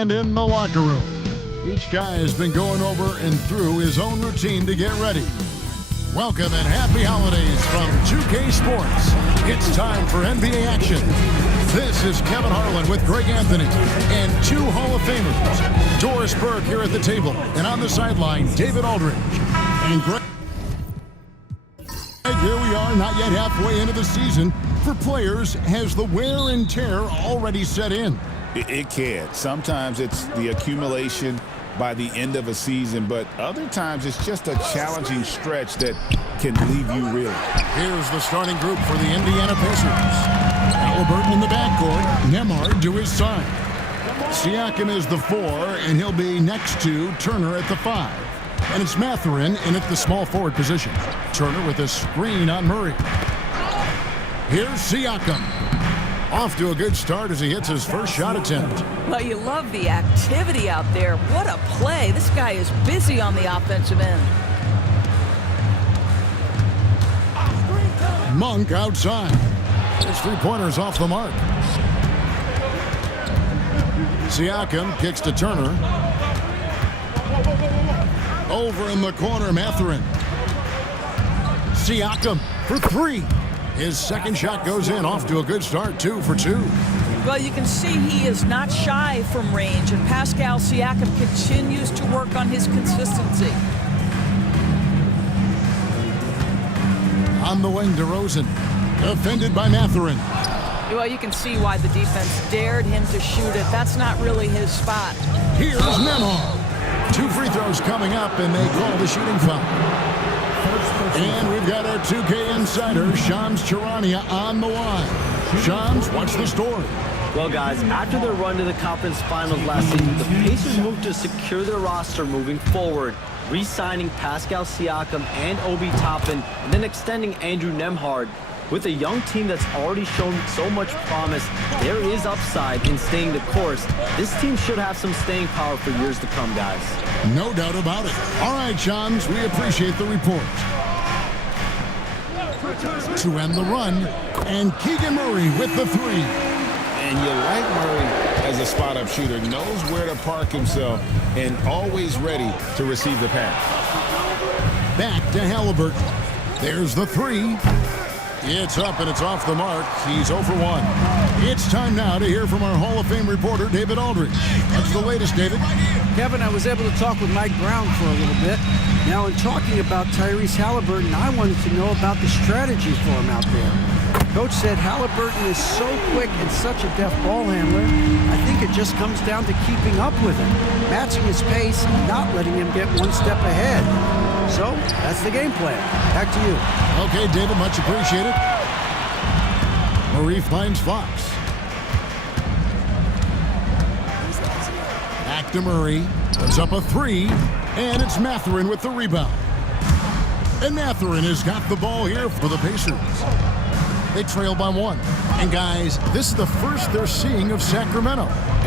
And in the locker room, each guy has been going over and through his own routine to get ready. Welcome and happy holidays from 2K Sports. It's time for NBA action. This is Kevin Harlan with Greg Anthony and two Hall of Famers. Doris Burke here at the table, and on the sideline, David Aldridge. And Greg, here we are, not yet halfway into the season. For players, has the wear and tear already set in? It can. Sometimes it's the accumulation by the end of a season, but other times it's just a challenging stretch that can leave you reeling. Here's the starting group for the Indiana Pacers. Halliburton in the backcourt, Nembhard to his side. Siakam is the 4, and he'll be next to Turner at the 5. And it's Mathurin in at the small forward position. Turner with a screen on Murray. Here's Siakam. Off to a good start as he hits his first shot attempt. Well, you love the activity out there. What a play. This guy is busy on the offensive end. Monk outside. His three-pointer's off the mark. Siakam kicks to Turner. Over in the corner, Mathurin. Siakam for 3. His second shot goes in, off to a good start, 2 for 2. Well, you can see he is not shy from range, and Pascal Siakam continues to work on his consistency. On the wing, DeRozan, defended by Mathurin. Well, you can see why the defense dared him to shoot it. That's not really his spot. Here's Nembhard. 2 free throws coming up, and they call the shooting foul. And we've got our 2K insider, Shams Charania, on the line. Shams, what's the story? Well, guys, after their run to the conference finals last season, the Pacers moved to secure their roster moving forward, re-signing Pascal Siakam and Obi Toppin, and then extending Andrew Nembhard. With a young team that's already shown so much promise, there is upside in staying the course. This team should have some staying power for years to come, guys. No doubt about it. All right, Shams, we appreciate the report. To end the run, and Keegan Murray with the 3. And you like Murray as a spot-up shooter, knows where to park himself, and always ready to receive the pass. Back to Halliburton. There's the 3. It's up and it's off the mark. He's 0 for 1. It's time now to hear from our Hall of Fame reporter, David Aldridge. What's the latest, David? Kevin, I was able to talk with Mike Brown for a little bit. Now, in talking about Tyrese Halliburton, I wanted to know about the strategy for him out there. Coach said Halliburton is so quick and such a deft ball handler, I think it just comes down to keeping up with him, matching his pace, and not letting him get one step ahead. So, that's the game plan. Back to you. Okay, David, much appreciated. Murray finds Fox. Back to Murray. Puts up a 3, and it's Mathurin with the rebound. And Mathurin has got the ball here for the Pacers. They trail by 1. And guys, this is the first they're seeing of Sacramento.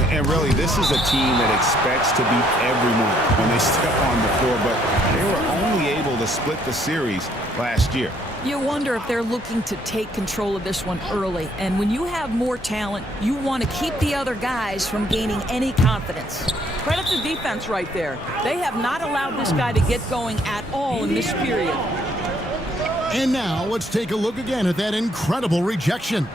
And really, this is a team that expects to beat everyone when they step on the floor, but they were only able to split the series last year. You wonder if they're looking to take control of this one early. And when you have more talent, you want to keep the other guys from gaining any confidence. Credit the defense right there. They have not allowed this guy to get going at all in this period. And now let's take a look again at that incredible rejection.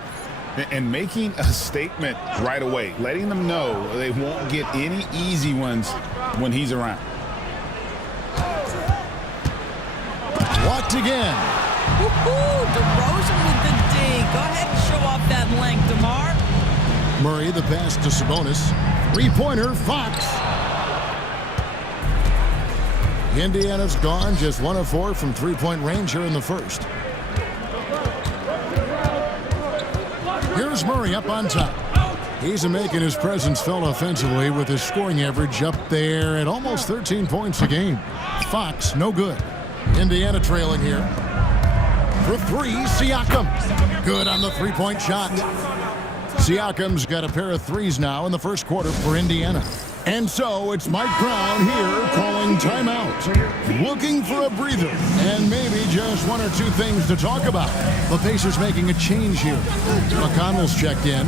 And making a statement right away, letting them know they won't get any easy ones when he's around. Blocked again. Woohoo! DeRozan with the D. Go ahead and show off that length, DeMar. Murray, the pass to Sabonis. 3-pointer, Fox. Indiana's gone just 1 of 4 from 3-point range here in the first. Here's Murray up on top. He's making his presence felt offensively with his scoring average up there at almost 13 points a game. Fox, no good. Indiana trailing here. For 3, Siakam. Good on the 3-point shot. Siakam's got a pair of 3s now in the first quarter for Indiana. And so it's Mike Brown here calling timeout. Looking for a breather and maybe just 1 or 2 things to talk about. The Pacers making a change here. McConnell's checked in.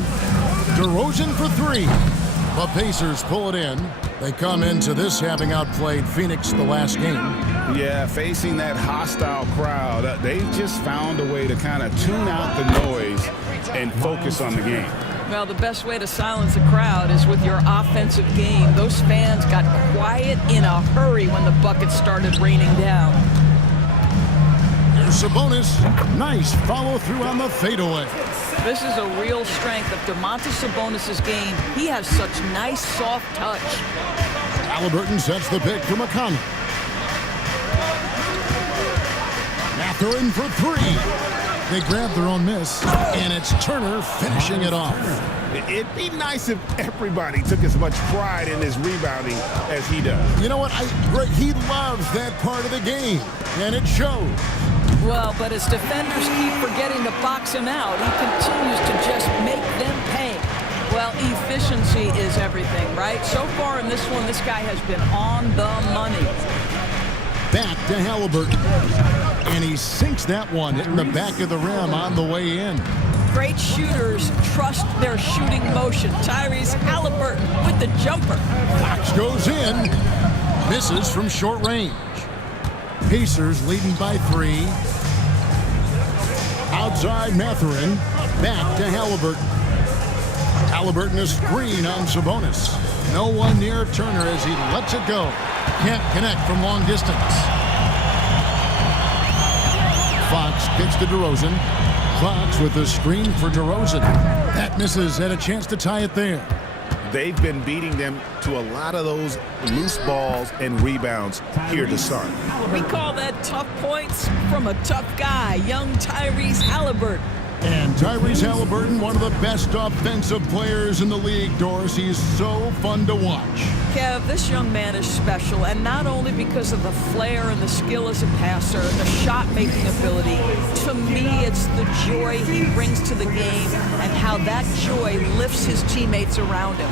DeRozan for 3. The Pacers pull it in. They come into this having outplayed Phoenix the last game. Yeah, facing that hostile crowd, they just found a way to kind of tune out the noise and focus on the game. Well, the best way to silence a crowd is with your offensive game. Those fans got quiet in a hurry when the buckets started raining down. Here's Sabonis. Nice follow-through on the fadeaway. This is a real strength of Domantas Sabonis' game. He has such nice, soft touch. Halliburton sets the pick for McConnell. Mathurin for three. They grab their own miss, and it's Turner finishing it off. It'd be nice if everybody took as much pride in his rebounding as he does. You know what? He loves that part of the game, and it shows. Well, but as defenders keep forgetting to box him out, he continues to just make them pay. Well, efficiency is everything, right? So far in this one, this guy has been on the money. Back to Halliburton. And he sinks that one, hitting the back of the rim on the way in. Great shooters trust their shooting motion. Tyrese Halliburton with the jumper. Fox goes in. Misses from short range. Pacers leading by 3. Outside Mathurin. Back to Halliburton. Halliburton a screen on Sabonis. No one near Turner as he lets it go. Can't connect from long distance. Fox kicks to DeRozan. Fox with the screen for DeRozan. That misses, and a chance to tie it there. They've been beating them to a lot of those loose balls and rebounds here to start. We call that tough points from a tough guy, young Tyrese Halliburton. And Tyrese Halliburton, one of the best offensive players in the league, Doris. He's so fun to watch. Kev, this young man is special, and not only because of the flair and the skill as a passer, the shot-making ability. To me, it's the joy he brings to the game and how that joy lifts his teammates around him.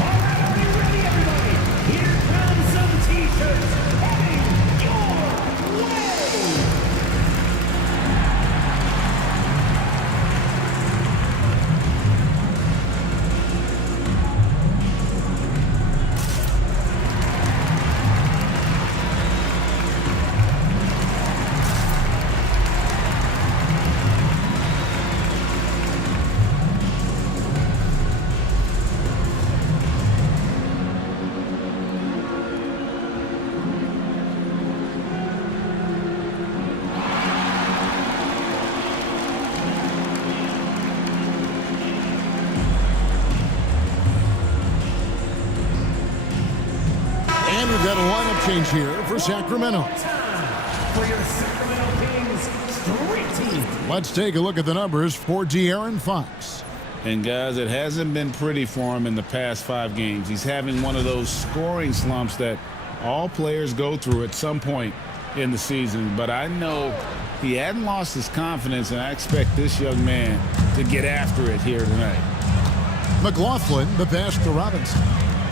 Are you ready, everybody? Here comes some T-shirts. And we've got a lineup change here for Sacramento. For your Sacramento Kings street team. Let's take a look at the numbers for De'Aaron Fox. And guys, it hasn't been pretty for him in the past 5 games. He's having one of those scoring slumps that all players go through at some point in the season. But I know he hadn't lost his confidence, and I expect this young man to get after it here tonight. McLaughlin, the pass to Robinson.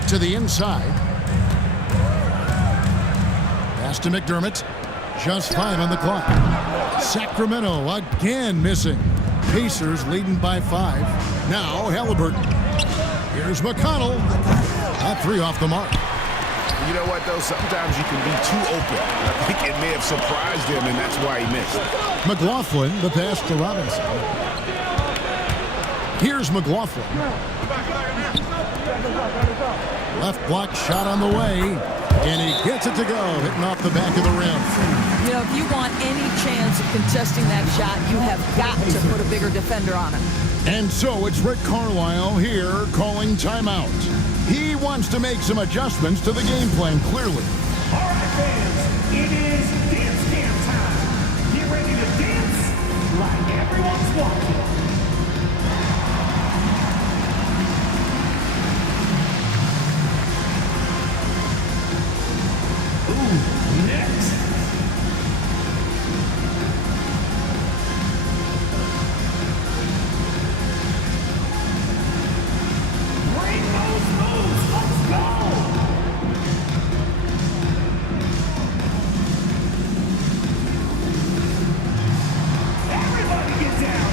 To the inside. Pass to McDermott. Just 5 on the clock. Sacramento again missing. Pacers leading by 5. Now Halliburton. Here's McConnell. A 3 off the mark. You know what, though? Sometimes you can be too open. I think it may have surprised him, and that's why he missed. McLaughlin, the pass to Robinson. Here's McLaughlin. Left block shot on the way, and he gets it to go, hitting off the back of the rim. You know, if you want any chance of contesting that shot, you have got to put a bigger defender on him. And so it's Rick Carlisle here calling timeout. He wants to make some adjustments to the game plan, clearly. All right, fans, it is dance camp time. Get ready to dance like everyone's watching. Ooh, next. Bring those moves. Let's go. Everybody get down.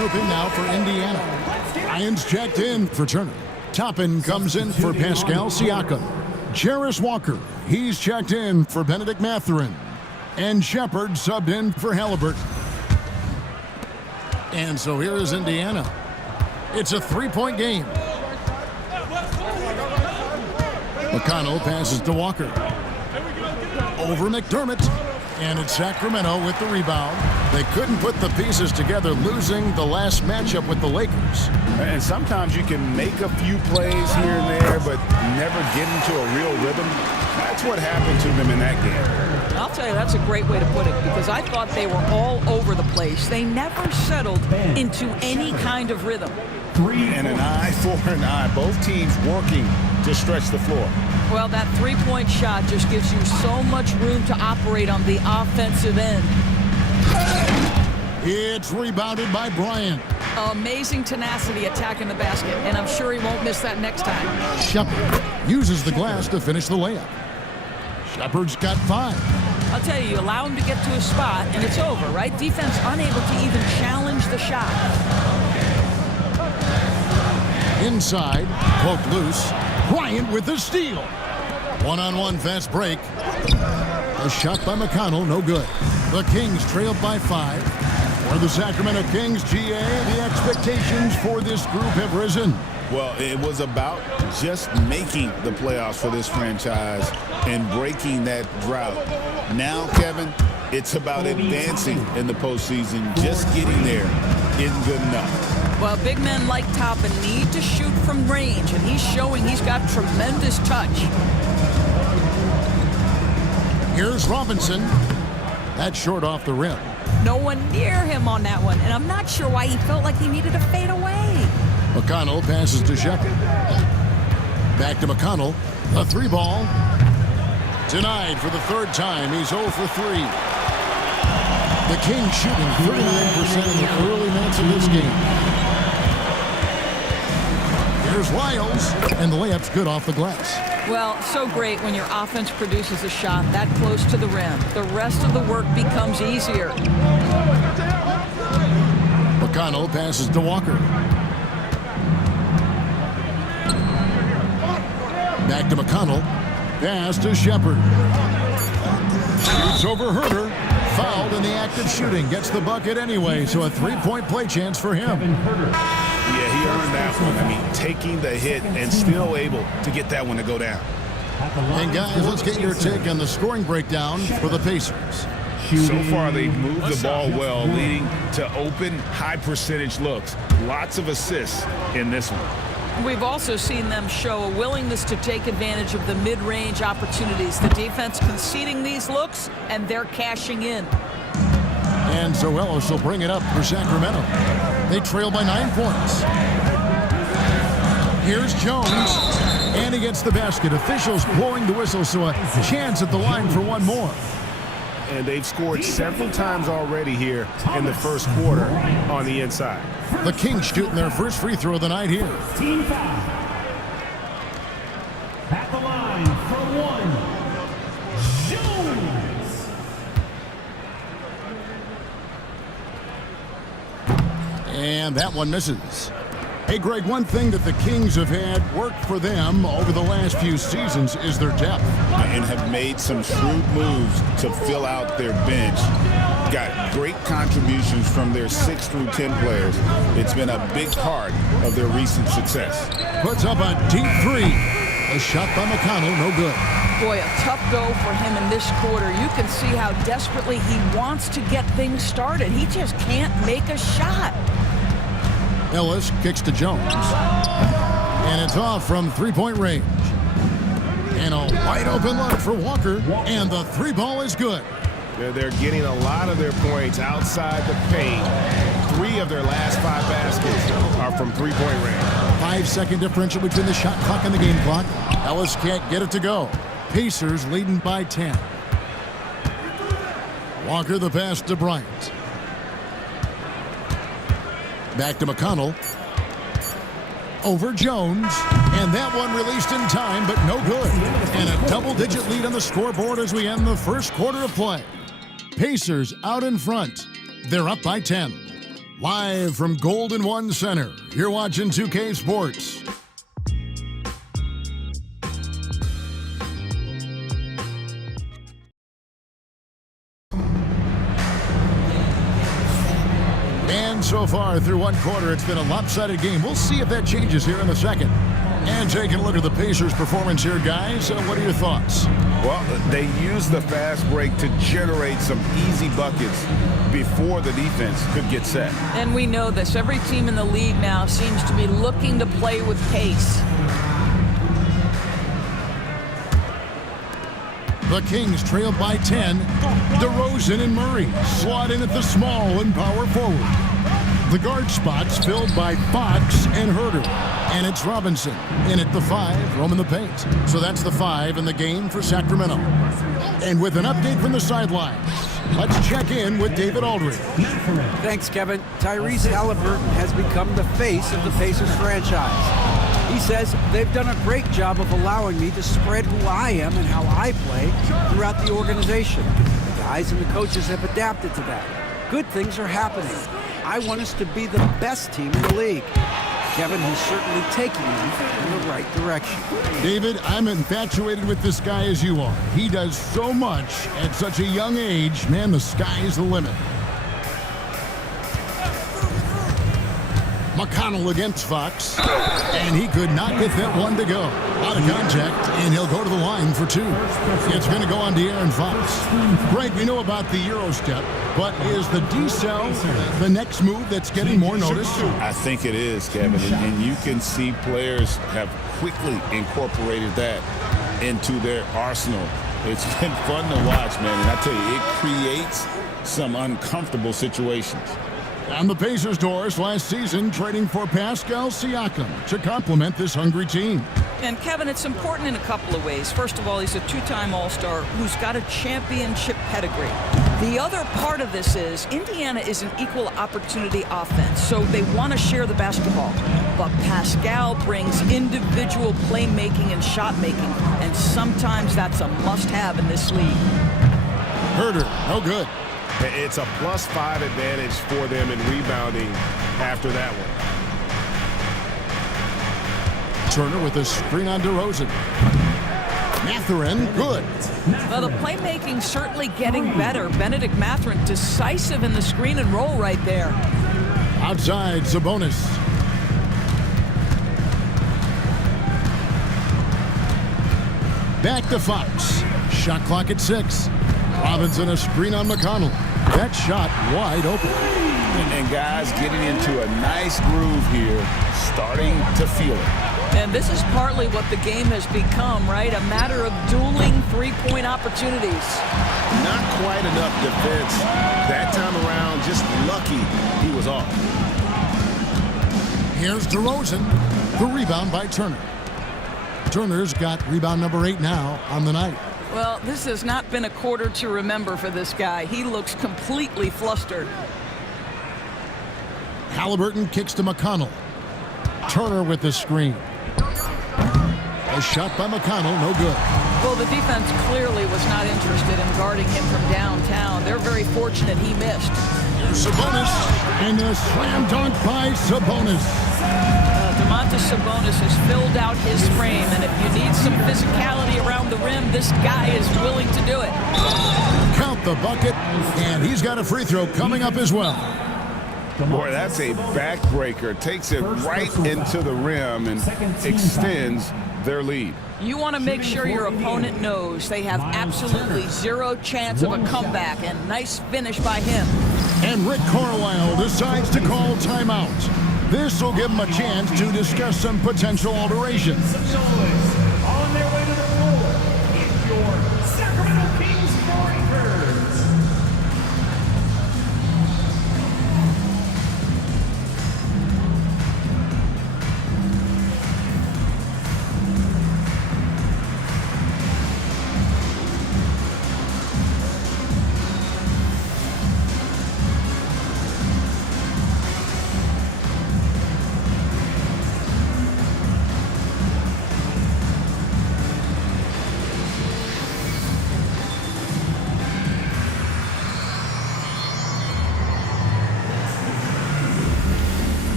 regrouping now for Indiana. Irons checked in for Turner. Toppin comes in for Pascal Siakam. Jarris Walker, he's checked in for Benedict Mathurin. And Shepard subbed in for Halliburton. And so here is Indiana. It's a three-point game. McConnell passes to Walker. Over McDermott. And it's Sacramento with the rebound. They couldn't put the pieces together, losing the last matchup with the Lakers. And sometimes you can make a few plays here and there, but never get into a real rhythm. That's what happened to them in that game. I'll tell you, that's a great way to put it, because I thought they were all over the place. They never settled into any kind of rhythm. And an eye for an eye. Both teams working to stretch the floor. Well, that three-point shot just gives you so much room to operate on the offensive end. It's rebounded by Bryant. Amazing tenacity attacking the basket, and I'm sure he won't miss that next time. Shepard uses the glass to finish the layup. Shepard's got 5. I'll tell you, you allow him to get to a spot, and it's over, right? Defense unable to even challenge the shot. Inside, poked loose. Bryant with the steal. One-on-one fast break. A shot by McConnell, no good. The Kings trailed by 5. For the Sacramento Kings, GA, the expectations for this group have risen. Well, it was about just making the playoffs for this franchise and breaking that drought. Now, Kevin, it's about advancing in the postseason. Just getting there isn't good enough. Well, big men like Toppin need to shoot from range, and he's showing he's got tremendous touch. Here's Robinson. That's short off the rim. No one near him on that one, and I'm not sure why he felt like he needed to fade away. McConnell passes to Shepard. Back to McConnell. A 3-ball. Denied for the third time. He's 0 for 3. The Kings shooting 39% in the early minutes of this game. Here's Lyles, and the layup's good off the glass. Well, so great when your offense produces a shot that close to the rim. The rest of the work becomes easier. McConnell passes to Walker. Back to McConnell. Pass to Shepard. Shoots over Herter. Fouled in the act of shooting. Gets the bucket anyway, so a 3-point play chance for him. Yeah, he earned that one. I mean, taking the hit and still able to get that one to go down. And guys, let's get your take on the scoring breakdown for the Pacers. So far, they've moved the ball well, leading to open, high-percentage looks. Lots of assists in this one. We've also seen them show a willingness to take advantage of the mid-range opportunities. The defense conceding these looks, and they're cashing in. And so Ellis will bring it up for Sacramento. They trail by 9 points. Here's Jones, and he gets the basket. Officials blowing the whistle, so a chance at the line for one more. And they've scored several times already here in the first quarter on the inside. The Kings shooting their first free throw of the night here. Team foul. At the line for 1, Jones. And that one misses. Hey, Greg, one thing that the Kings have had work for them over the last few seasons is their depth. And have made some shrewd moves to fill out their bench. Got great contributions from their 6 through 10 players. It's been a big part of their recent success. Puts up a deep 3. A shot by McConnell, no good. Boy, a tough go for him in this quarter. You can see how desperately he wants to get things started. He just can't make a shot. Ellis kicks to Jones. And it's off from 3-point range. And a wide open look for Walker. And the 3-ball is good. They're getting a lot of their points outside the paint. 3 of their last 5 baskets are from 3-point range. 5-second differential between the shot clock and the game clock. Ellis can't get it to go. Pacers leading by 10. Walker the pass to Bryant. Back to McConnell. Over Jones. And that one released in time, but no good. And a double-digit lead on the scoreboard as we end the first quarter of play. Pacers out in front. They're up by 10. Live from Golden One Center, you're watching 2K Sports. And so far through one quarter, it's been a lopsided game. We'll see if that changes here in the second. And taking a look at the Pacers' performance here, guys, what are your thoughts? Well, they used the fast break to generate some easy buckets before the defense could get set. And we know this. Every team in the league now seems to be looking to play with pace. The Kings trailed by 10. DeRozan and Murray slot in at the small and power forward. The guard spots filled by Fox and Herter. And it's Robinson in at the 5, roaming the paint. So that's the 5 in the game for Sacramento. And with an update from the sidelines, let's check in with David Aldridge. Thanks, Kevin. Tyrese Halliburton has become the face of the Pacers franchise. He says they've done a great job of allowing me to spread who I am and how I play throughout the organization. The guys and the coaches have adapted to that. Good things are happening. I want us to be the best team in the league. Kevin, he's certainly taking me in the right direction. David, I'm infatuated with this guy as you are. He does so much at such a young age. Man, the sky is the limit. McConnell against Fox, and he could not get that one to go. Out of contact, and he'll go to the line for 2. It's going to go on De'Aaron Fox. Greg, we know about the Euro step, but is the D-cell the next move that's getting more notice? I think it is, Kevin, and you can see players have quickly incorporated that into their arsenal. It's been fun to watch, man, and I tell you, it creates some uncomfortable situations. On the Pacers' doors last season, trading for Pascal Siakam to complement this hungry team. And Kevin, it's important in a couple of ways. First of all, he's a 2-time All-Star who's got a championship pedigree. The other part of this is Indiana is an equal opportunity offense, so they want to share the basketball. But Pascal brings individual playmaking and shot making, and sometimes that's a must-have in this league. Herter, no good. It's a +5 advantage for them in rebounding after that one. Turner with a screen on DeRozan. Mathurin, good. Well, the playmaking certainly getting better. Benedict Mathurin decisive in the screen and roll right there. Outside, Sabonis. Back to Fox. Shot clock at 6. Robinson a screen on McConnell. That shot wide open. And guys getting into a nice groove here, starting to feel it. And this is partly what the game has become, right? A matter of dueling three-point opportunities. Not quite enough defense that time around. Just lucky he was off. Here's DeRozan. The rebound by Turner. Turner's got rebound number 8 now on the night. Well, this has not been a quarter to remember for this guy. He looks completely flustered. Halliburton kicks to McConnell. Turner with the screen. A shot by McConnell, no good. Well, the defense clearly was not interested in guarding him from downtown. They're very fortunate he missed. Here's Sabonis, and a slam dunk by Sabonis. Domantas Sabonis has filled out his frame, and if you need some physicality around the rim, this guy is willing to do it. Count the bucket, and he's got a free throw coming up as well. Boy, that's a backbreaker. Takes it right into the rim and extends their lead. You want to make sure your opponent knows they have absolutely zero chance of a comeback, and nice finish by him. And Rick Carlisle decides to call timeout. This will give him a chance to discuss some potential alterations. On their way to the floor, it's your Sacramento Kings Breakers.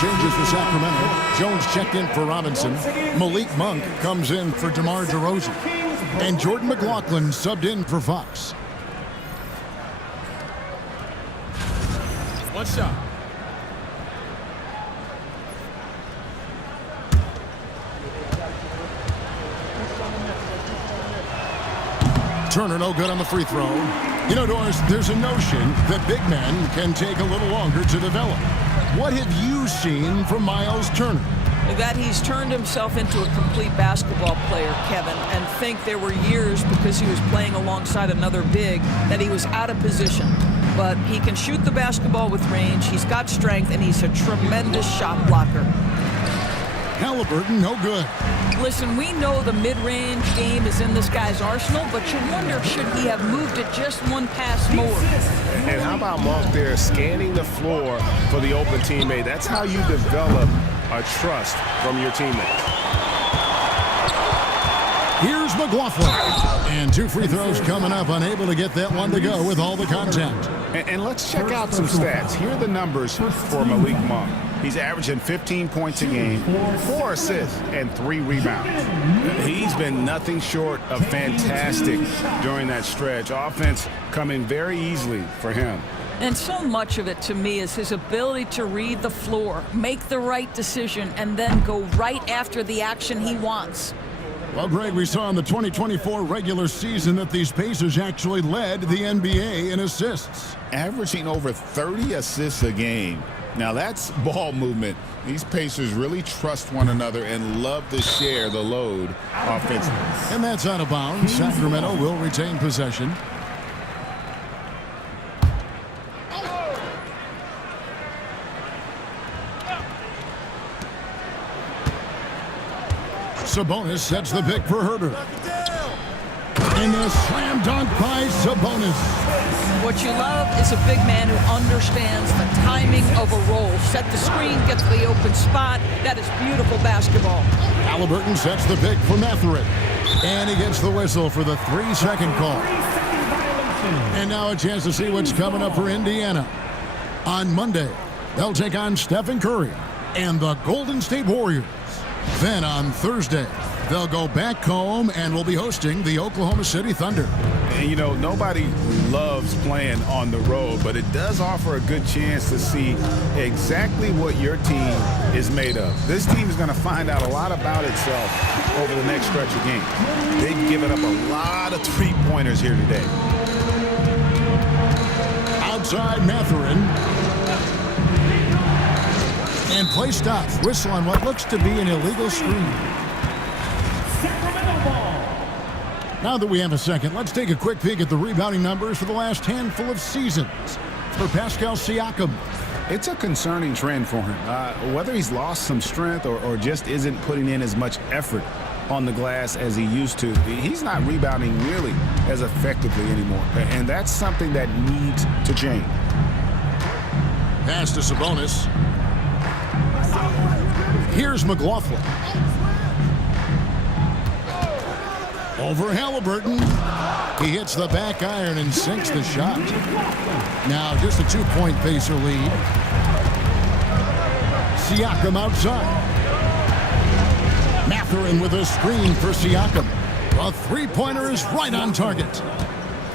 changes for Sacramento. Jones checked in for Robinson. Malik Monk comes in for DeMar DeRozan. And Jordan McLaughlin subbed in for Fox. One shot. Turner no good on the free throw. You know, Doris, there's a notion that big men can take a little longer to develop. What have you seen from Miles Turner? That he's turned himself into a complete basketball player, Kevin, and think there were years because he was playing alongside another big that he was out of position. But he can shoot the basketball with range, he's got strength, and he's a tremendous shot blocker. Halliburton, no good. Listen, we know the mid-range game is in this guy's arsenal, but you wonder, should he have moved it just one pass more? And how about Monk there scanning the floor for the open teammate? That's how you develop a trust from your teammate. Here's McLaughlin. And 2 free throws coming up, unable to get that one to go with all the contact. And let's check out some stats. Here are the numbers for Malik Monk. He's averaging 15 points a game, 4 assists, and 3 rebounds. He's been nothing short of fantastic during that stretch. Offense coming very easily for him. And so much of it, to me, is his ability to read the floor, make the right decision, and then go right after the action he wants. Well, Greg, we saw in the 2024 regular season that these Pacers actually led the NBA in assists. Averaging over 30 assists a game. Now that's ball movement. These Pacers really trust one another and love to share the load offensively. And that's out of bounds. Sacramento will retain possession. Sabonis sets the pick for Herter. And a slam dunk by Sabonis. What you love is a big man who understands the timing of a roll. Set the screen, get to the open spot. That is beautiful basketball. Halliburton sets the pick for Mathurin. And he gets the whistle for the 3-second call. And now a chance to see what's coming up for Indiana. On Monday, they'll take on Stephen Curry and the Golden State Warriors. Then on Thursday, they'll go back home and will be hosting the Oklahoma City Thunder. And you know, nobody loves playing on the road, but it does offer a good chance to see exactly what your team is made of. This team is going to find out a lot about itself over the next stretch of games. They've given up a lot of three-pointers here today. Outside Mathurin. And play stops. Whistle on what looks to be an illegal screen. Sacramento ball. Now that we have a second, let's take a quick peek at the rebounding numbers for the last handful of seasons for Pascal Siakam. It's a concerning trend for him. Whether he's lost some strength or just isn't putting in as much effort on the glass as he used to, he's not rebounding nearly as effectively anymore. And that's something that needs to change. Pass to Sabonis. Here's McLaughlin. Over Halliburton. He hits the back iron and sinks the shot. Now just a 2-point Pacer lead. Siakam outside. Mathurin with a screen for Siakam. A 3-pointer is right on target.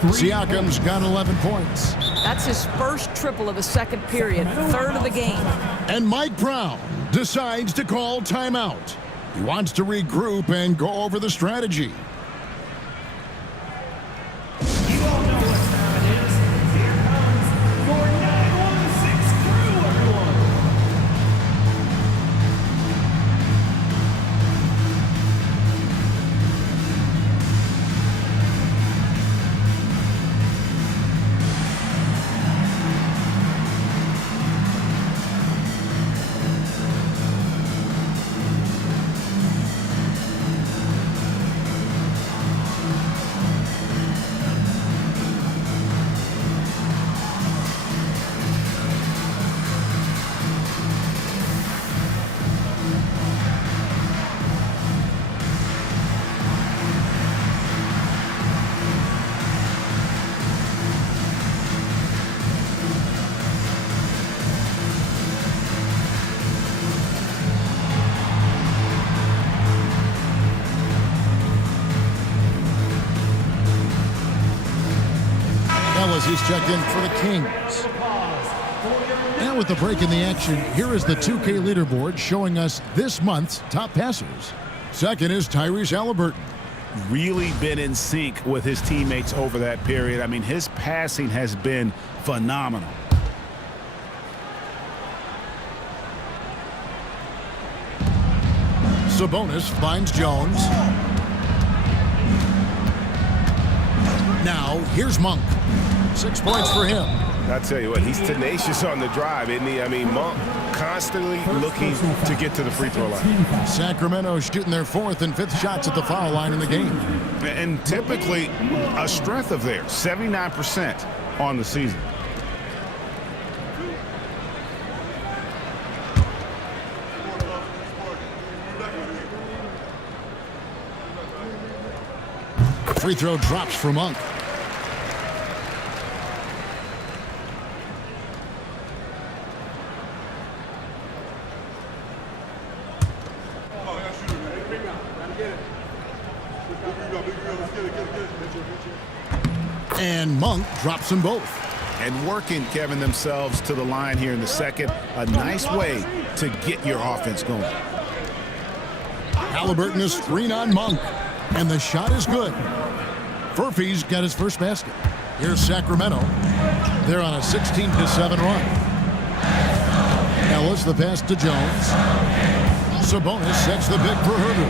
Siakam's got 11 points. That's his first triple of the second period, third of the game. And Mike Brown decides to call timeout. He wants to regroup and go over the strategy. You all know what time it is. Here comes your 916 crew, everyone. as he's checked in for the Kings. And with the break in the action, here is the 2K leaderboard showing us this month's top passers. Second is Tyrese Haliburton. Really been in sync with his teammates over that period. I mean, his passing has been phenomenal. Sabonis finds Jones. Now, here's Monk. 6 points for him. I tell you what, he's tenacious on the drive, isn't he? I mean, Monk constantly looking to get to the free throw line. Sacramento shooting their 4th and 5th shots at the foul line in the game. And typically a strength of theirs, 79% on the season. Free throw drops for Monk. And Monk drops them both. And working, Kevin, themselves to the line here in the second. A nice way to get your offense going. Haliburton is screen on Monk. And the shot is good. Furphy's got his first basket. Here's Sacramento. They're on a 16-7 run. Ellis the pass to Jones. Sabonis sets the big for Herder.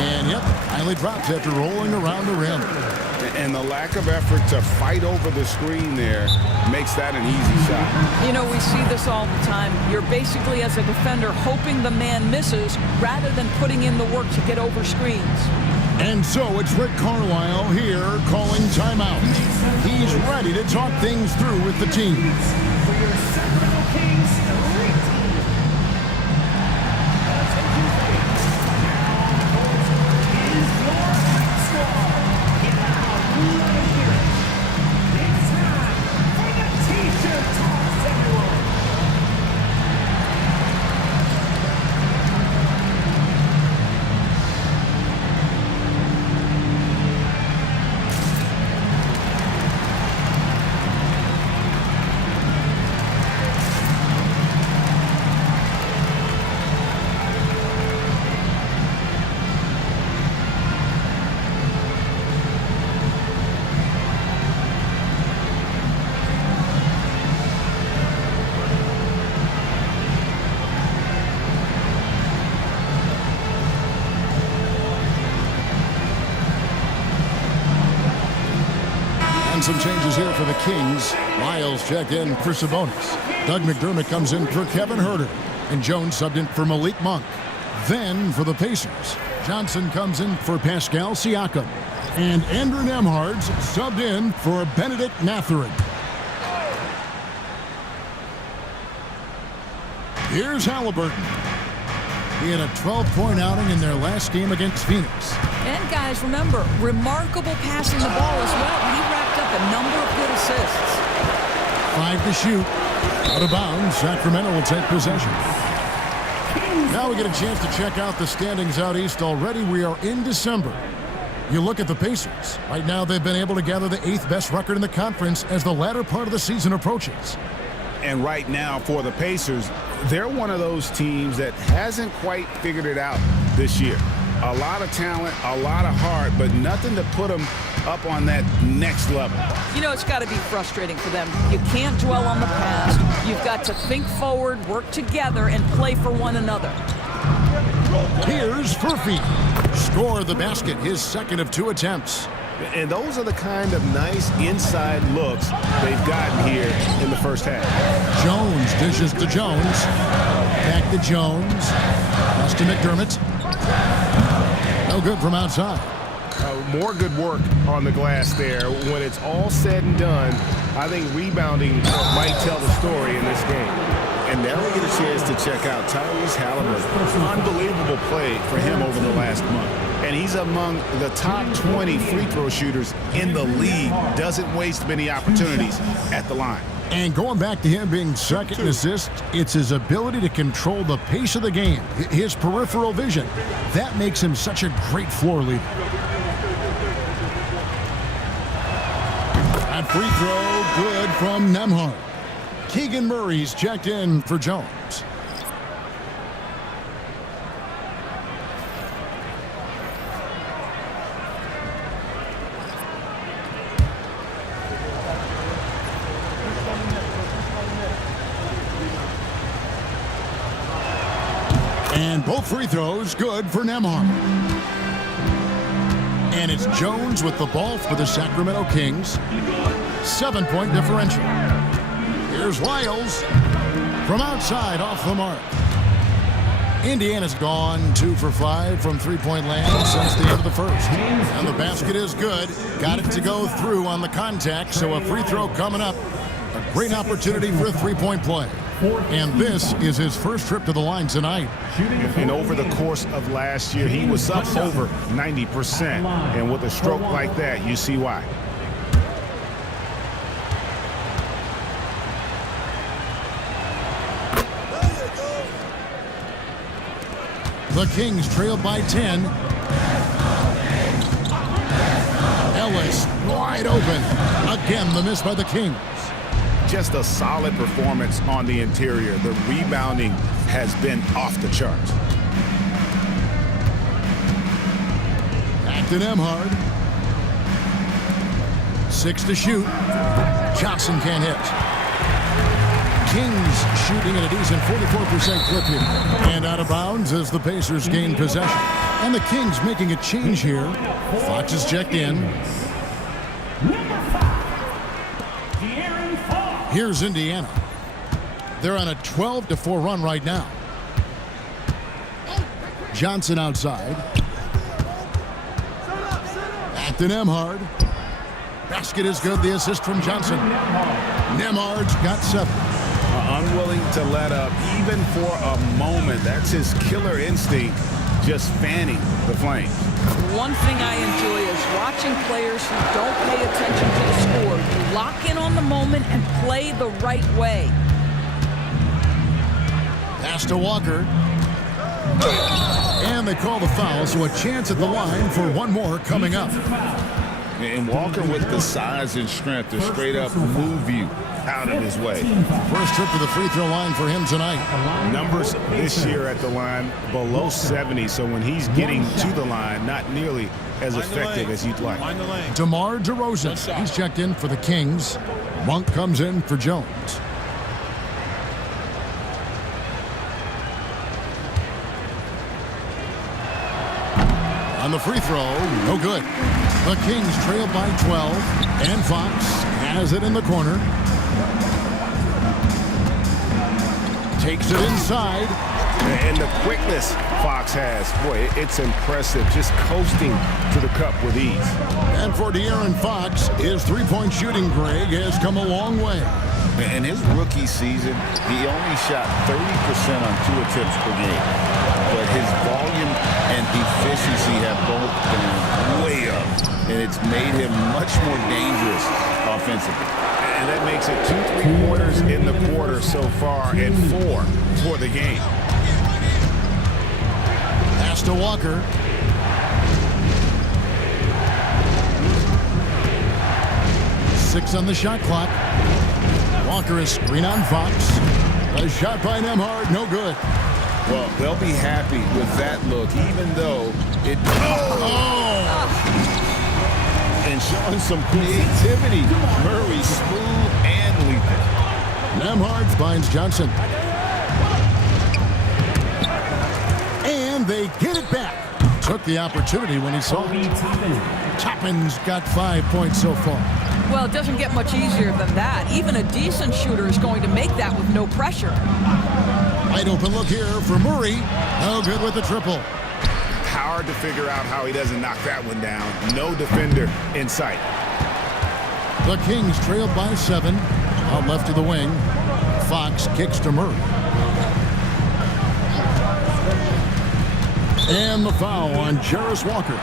And yep, finally drops after rolling around the rim. And the lack of effort to fight over the screen there makes that an easy shot. You know, we see this all the time. You're basically, as a defender, hoping the man misses rather than putting in the work to get over screens. And so it's Rick Carlisle here calling timeout. He's ready to talk things through with the team. For your Sacramento Kings elite team. Is your high squad. Get out, let me hear it. It's time for the t-shirt toss, everyone. Some changes here for the Kings. Lyles checked in for Sabonis. Doug McDermott comes in for Kevin Herder. And Jones subbed in for Malik Monk. Then for the Pacers, Johnson comes in for Pascal Siakam. And Andrew Nembhard's subbed in for Benedict Mathurin. Here's Haliburton. He had a 12-point outing in their last game against Phoenix. And guys, remember, remarkable passing the ball as well. He racked up a number of good assists. 5 to shoot. Out of bounds, Sacramento will take possession. Now we get a chance to check out the standings out east already. We are in December. You look at the Pacers. Right now they've been able to gather the 8th best record in the conference as the latter part of the season approaches. And right now for the Pacers, they're one of those teams that hasn't quite figured it out this year. A lot of talent, a lot of heart, but nothing to put them up on that next level. You know, it's got to be frustrating for them. You can't dwell on the past. You've got to think forward, work together, and play for one another. Here's Furphy. Score the basket, his second of 2 attempts. And those are the kind of nice inside looks they've gotten here in the first half. Jones dishes to Jones. Back to Jones. Pass to McDermott. No good from outside. More good work on the glass there. When it's all said and done, I think rebounding might tell the story in this game. And now we get a chance to check out Tyrese Haliburton. Unbelievable play for him over the last month. And he's among the top 20 free throw shooters in the league. Doesn't waste many opportunities at the line. And going back to him being second in assists, it's his ability to control the pace of the game, his peripheral vision. That makes him such a great floor leader. That free throw good from Nembhard. Keegan Murray's checked in for Jones. And both free throws good for Nembhard. And it's Jones with the ball for the Sacramento Kings. 7-point differential. Here's Lyles from outside off the mark. Indiana's gone 2 for 5 from three-point land since the end of the first. And the basket is good. Got it to go through on the contact, so a free throw coming up. A great opportunity for a three-point play. And this is his first trip to the line tonight. And over the course of last year, he was up over 90%. And with a stroke like that, you see why. The Kings trailed by 10. Ellis wide open. Again, the miss by the Kings. Just a solid performance on the interior. The rebounding has been off the charts. Back to Nembhard. 6 to shoot. Johnson can't hit. Kings shooting at a decent 44% clip here. And out of bounds as the Pacers gain possession. And the Kings making a change here. Fox is checked in. Here's Indiana. They're on a 12-4 run right now. Johnson outside. Back to Nembhard. Basket is good. The assist from Johnson. Nembhard's got 7. Unwilling to let up even for a moment. That's his killer instinct, just fanning the flames. One thing I enjoy is watching players who don't pay attention to the score. You lock in on the moment and play the right way. Pass to Walker. And they call the foul, so a chance at the line for one more coming up. And Walker with the size and strength to straight up move you out of his way. First trip to the free throw line for him tonight. Numbers this year at the line below 70, so when he's getting to the line, not nearly as effective as you'd like. DeMar DeRozan, he's checked in for the Kings. Monk comes in for Jones. On the free throw, no good. The Kings trail by 12, and Fox has it in the corner. Takes it inside. And the quickness Fox has, boy, it's impressive. Just coasting to the cup with ease. And for De'Aaron Fox, his three-point shooting, Greg, has come a long way. In his rookie season, he only shot 30% on 2 attempts per game. But his volume and efficiency have both gone way up. And it's made him much more dangerous offensively. And that makes it 2 3-pointers in the quarter so far and 4 for the game. Pass to Walker. Six on the shot clock. Walker is screen on Fox. A shot by Nembhard, no good. Well, they'll be happy with that look, even though it... And showing some creativity. Murray smooth and lethal. Nembhard finds Johnson. And they get it back. Took the opportunity when he saw it. Toppin's got 5 points so far. Well, it doesn't get much easier than that. Even a decent shooter is going to make that with no pressure. Wide open look here for Murray. No good with the triple. Hard to figure out how he doesn't knock that one down. No defender in sight. The Kings trailed by 7. Out left to the wing. Fox kicks to Murray. And the foul on Jarris Walker.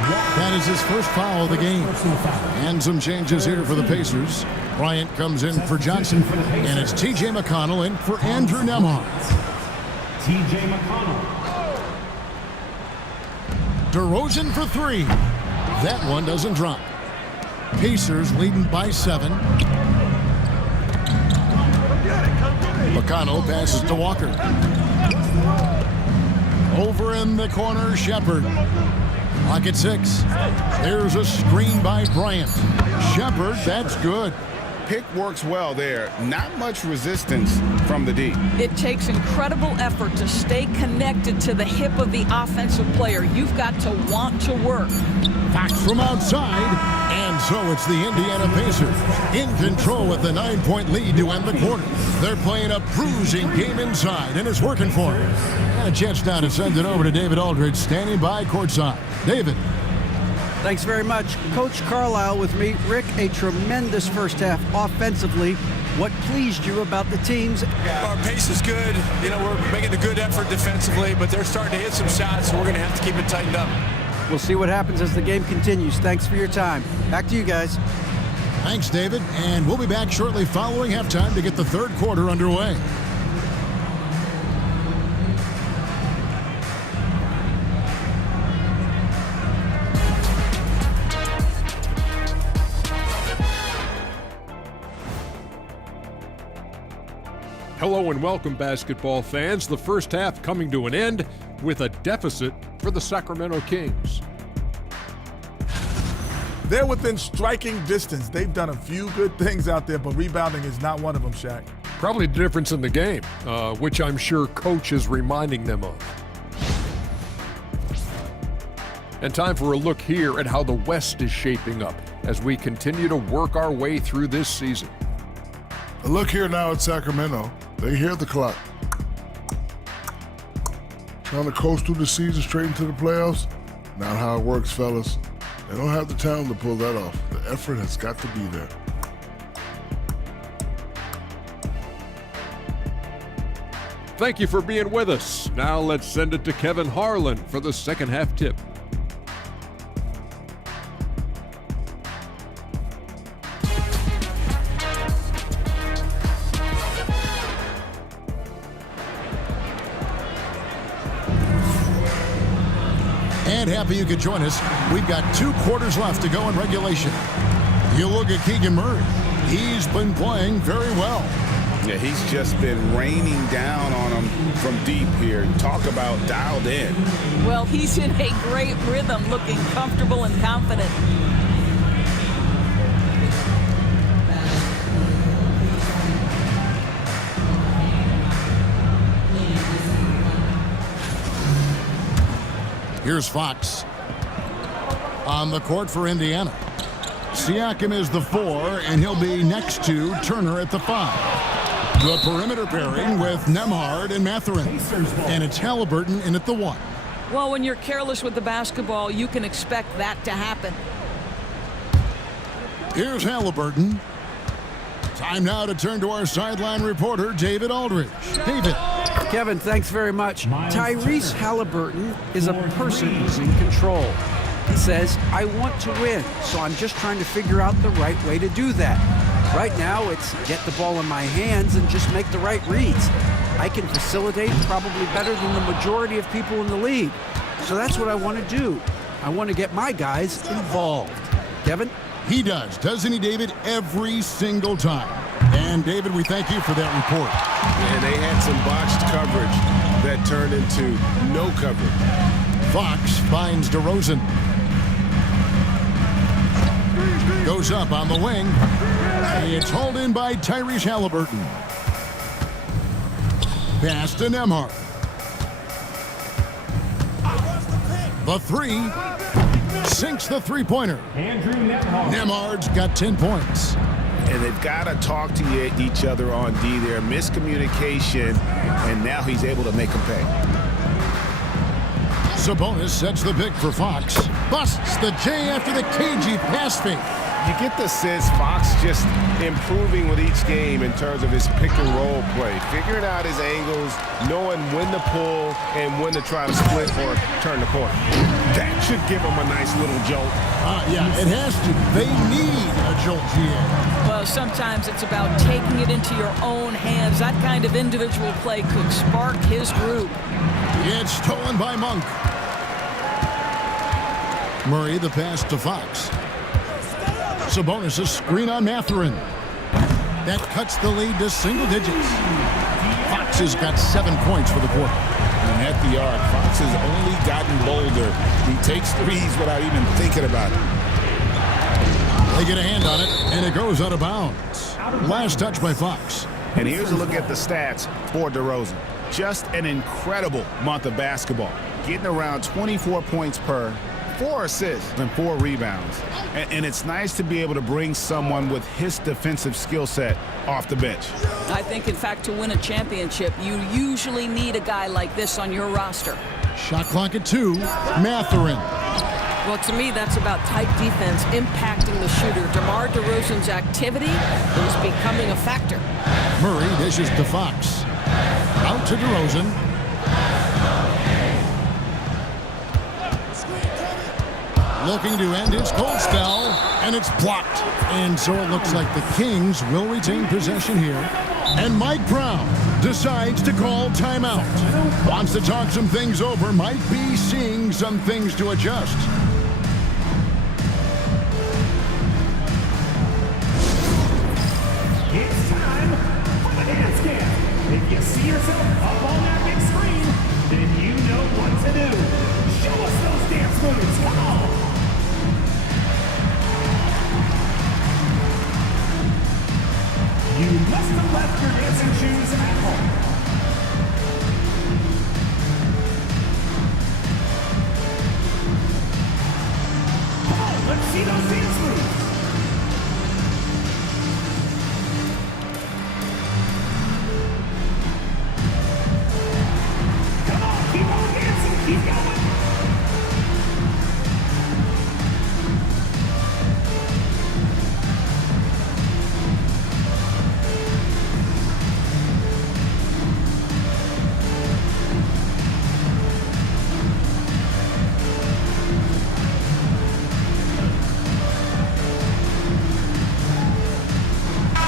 That is his first foul of the game. And some changes here for the Pacers. Bryant comes in for Johnson. And it's T.J. McConnell in for Andrew Nembhard. T.J. McConnell. DeRozan for 3. That one doesn't drop. Pacers leading by 7. McConnell passes to Walker. Over in the corner, Shepard. Lock at 6. There's a screen by Bryant. Shepard, that's good. Pick works well there. Not much resistance from the D. It takes incredible effort to stay connected to the hip of the offensive player. You've got to want to work. Fox from outside. And so it's the Indiana Pacers in control with the 9-point lead to end the quarter. They're playing a bruising game inside, and it's working for them. And a chance now to send it over to David Aldridge, standing by courtside. David. Thanks very much. Coach Carlisle with me. Rick, a tremendous first half offensively. What pleased you about the teams? Our pace is good. You know, we're making a good effort defensively, but they're starting to hit some shots, so we're going to have to keep it tightened up. We'll see what happens as the game continues. Thanks for your time. Back to you guys. Thanks, David. And we'll be back shortly following halftime to get the third quarter underway. Hello and welcome, basketball fans. The first half coming to an end with a deficit for the Sacramento Kings. They're within striking distance. They've done a few good things out there, but rebounding is not one of them, Shaq. Probably the difference in the game, which I'm sure Coach is reminding them of. And time for a look here at how the West is shaping up as we continue to work our way through this season. A look here now at Sacramento. They hear the clock. Trying to coast through the season straight into the playoffs? Not how it works, fellas. They don't have the talent to pull that off. The effort has got to be there. Thank you for being with us. Now let's send it to Kevin Harlan for the second half tip. And happy you could join us. We've got 2 quarters left to go in regulation. You look at Keegan Murray. He's been playing very well. Yeah, he's just been raining down on him from deep here. Talk about dialed in. Well, he's in a great rhythm, looking comfortable and confident. Here's Fox on the court for Indiana. Siakam is the 4, and he'll be next to Turner at the 5. The perimeter pairing with Nembhard and Mathurin. And it's Halliburton in at the 1. Well, when you're careless with the basketball, you can expect that to happen. Here's Halliburton. Time now to turn to our sideline reporter, David Aldridge. David. Kevin, thanks very much. Tyrese Halliburton is a person who's in control. He says, I want to win, so I'm just trying to figure out the right way to do that. Right now, it's get the ball in my hands and just make the right reads. I can facilitate probably better than the majority of people in the league. So that's what I want to do. I want to get my guys involved. Kevin? He does, doesn't he, David? Every single time. And, David, we thank you for that report. And they had some botched coverage that turned into no coverage. Fox finds DeRozan. Goes up on the wing. It's hauled in by Tyrese Halliburton. Pass to Nembhard. The 3. Sinks the three-pointer. Nembhard's got 10 points. And they've got to talk to each other on D there. Miscommunication, and now he's able to make them pay. Sabonis sets the pick for Fox. Busts the J after the cagey pass fake. You get the sense Fox just improving with each game in terms of his pick and roll play, figuring out his angles, knowing when to pull and when to try to split or turn the corner. That should give him a nice little jolt. Yeah, it has to. They need a jolt, GA. Well, sometimes it's about taking it into your own hands. That kind of individual play could spark his group. It's stolen by Monk. Murray the pass to Fox. Sabonis' screen on Mathurin. That cuts the lead to single digits. Fox has got 7 points for the quarter. And at the arc, Fox has only gotten bolder. He takes threes without even thinking about it. They get a hand on it, and it goes out of bounds. Last touch by Fox. And here's a look at the stats for DeRozan. Just an incredible month of basketball. Getting around 24 points per, 4 assists, and 4 rebounds. And it's nice to be able to bring someone with his defensive skill set off the bench. I think, in fact, to win a championship, you usually need a guy like this on your roster. Shot clock at 2. Mathurin. Well, to me, that's about tight defense impacting the shooter. DeMar DeRozan's activity is becoming a factor. Murray dishes to Fox. Out to DeRozan. Looking to end his cold spell, and it's blocked. And so it looks like the Kings will retain possession here. And Mike Brown decides to call timeout. Wants to talk some things over, might be seeing some things to adjust. It's time for the dance camp. If you see yourself up on that big screen, then you know what to do. Show us those dance moves. Come on. You must have left your dancing shoes at home. Come on, let's see those dance moves. Come on, keep on dancing, keep going.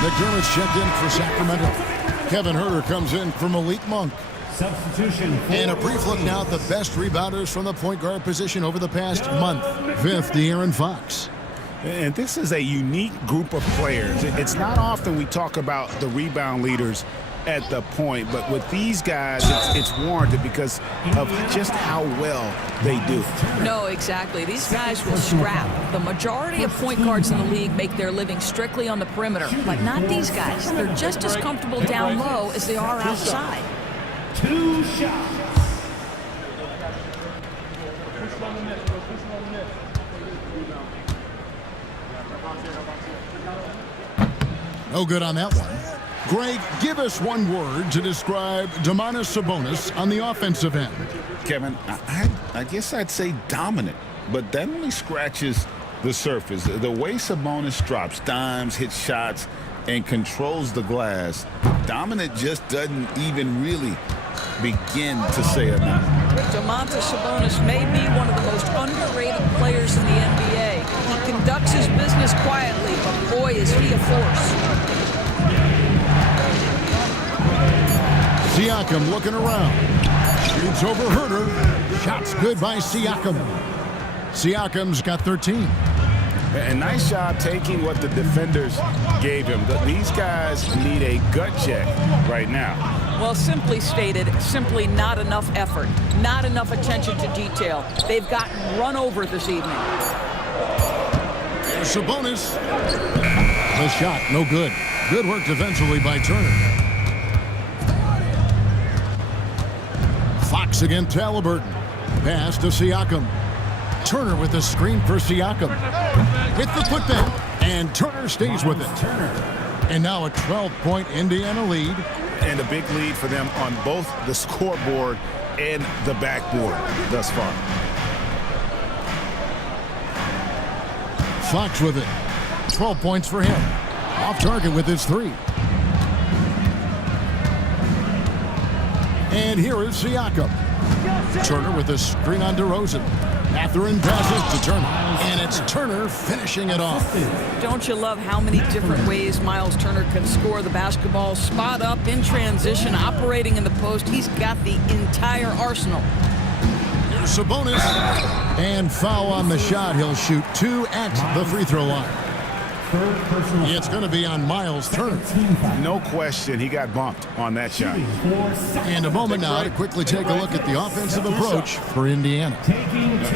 McDermott's checked in for Sacramento. Kevin Huerter comes in for Malik Monk. Substitution. And a brief look now at the best rebounders from the point guard position over the past month. 5th, De'Aaron Fox. And this is a unique group of players. It's not often we talk about the rebound leaders at the point, but with these guys, it's warranted because of just how well they do. No, exactly. These guys will scrap. The majority of point guards in the league make their living strictly on the perimeter, but not these guys. They're just as comfortable down low as they are outside. 2 shots. No good on that one. Greg, give us one word to describe Domantas Sabonis on the offensive end. Kevin, I guess I'd say dominant, but that only scratches the surface. The way Sabonis drops dimes, hits shots, and controls the glass, dominant just doesn't even really begin to say enough. Domantas Sabonis may be one of the most underrated players in the NBA. He conducts his business quietly, but boy, is he a force. Siakam looking around. Shoots over Huerter. Shots good by Siakam. Siakam's got 13. And nice job taking what the defenders gave him. These guys need a gut check right now. Well, simply stated, simply not enough effort, not enough attention to detail. They've gotten run over this evening. There's Sabonis. The shot, no good. Good work defensively by Turner. Fox against Halliburton. Pass to Siakam. Turner with the screen for Siakam. With the putback. And Turner stays with it. And now a 12-point Indiana lead. And a big lead for them on both the scoreboard and the backboard thus far. Fox with it. 12 points for him. Off target with his 3. And here is Siakam. Turner with a screen on DeRozan. Mathurin passes to Turner. And it's Turner finishing it off. Don't you love how many different ways Miles Turner can score the basketball? Spot up, in transition, operating in the post. He's got the entire arsenal. Here's Sabonis. And foul on the shot. He'll shoot 2 at the free throw line. third personal It's going to be on Miles Turner. No question, he got bumped on that shot. And a moment now to quickly take a look at the offensive approach for Indiana.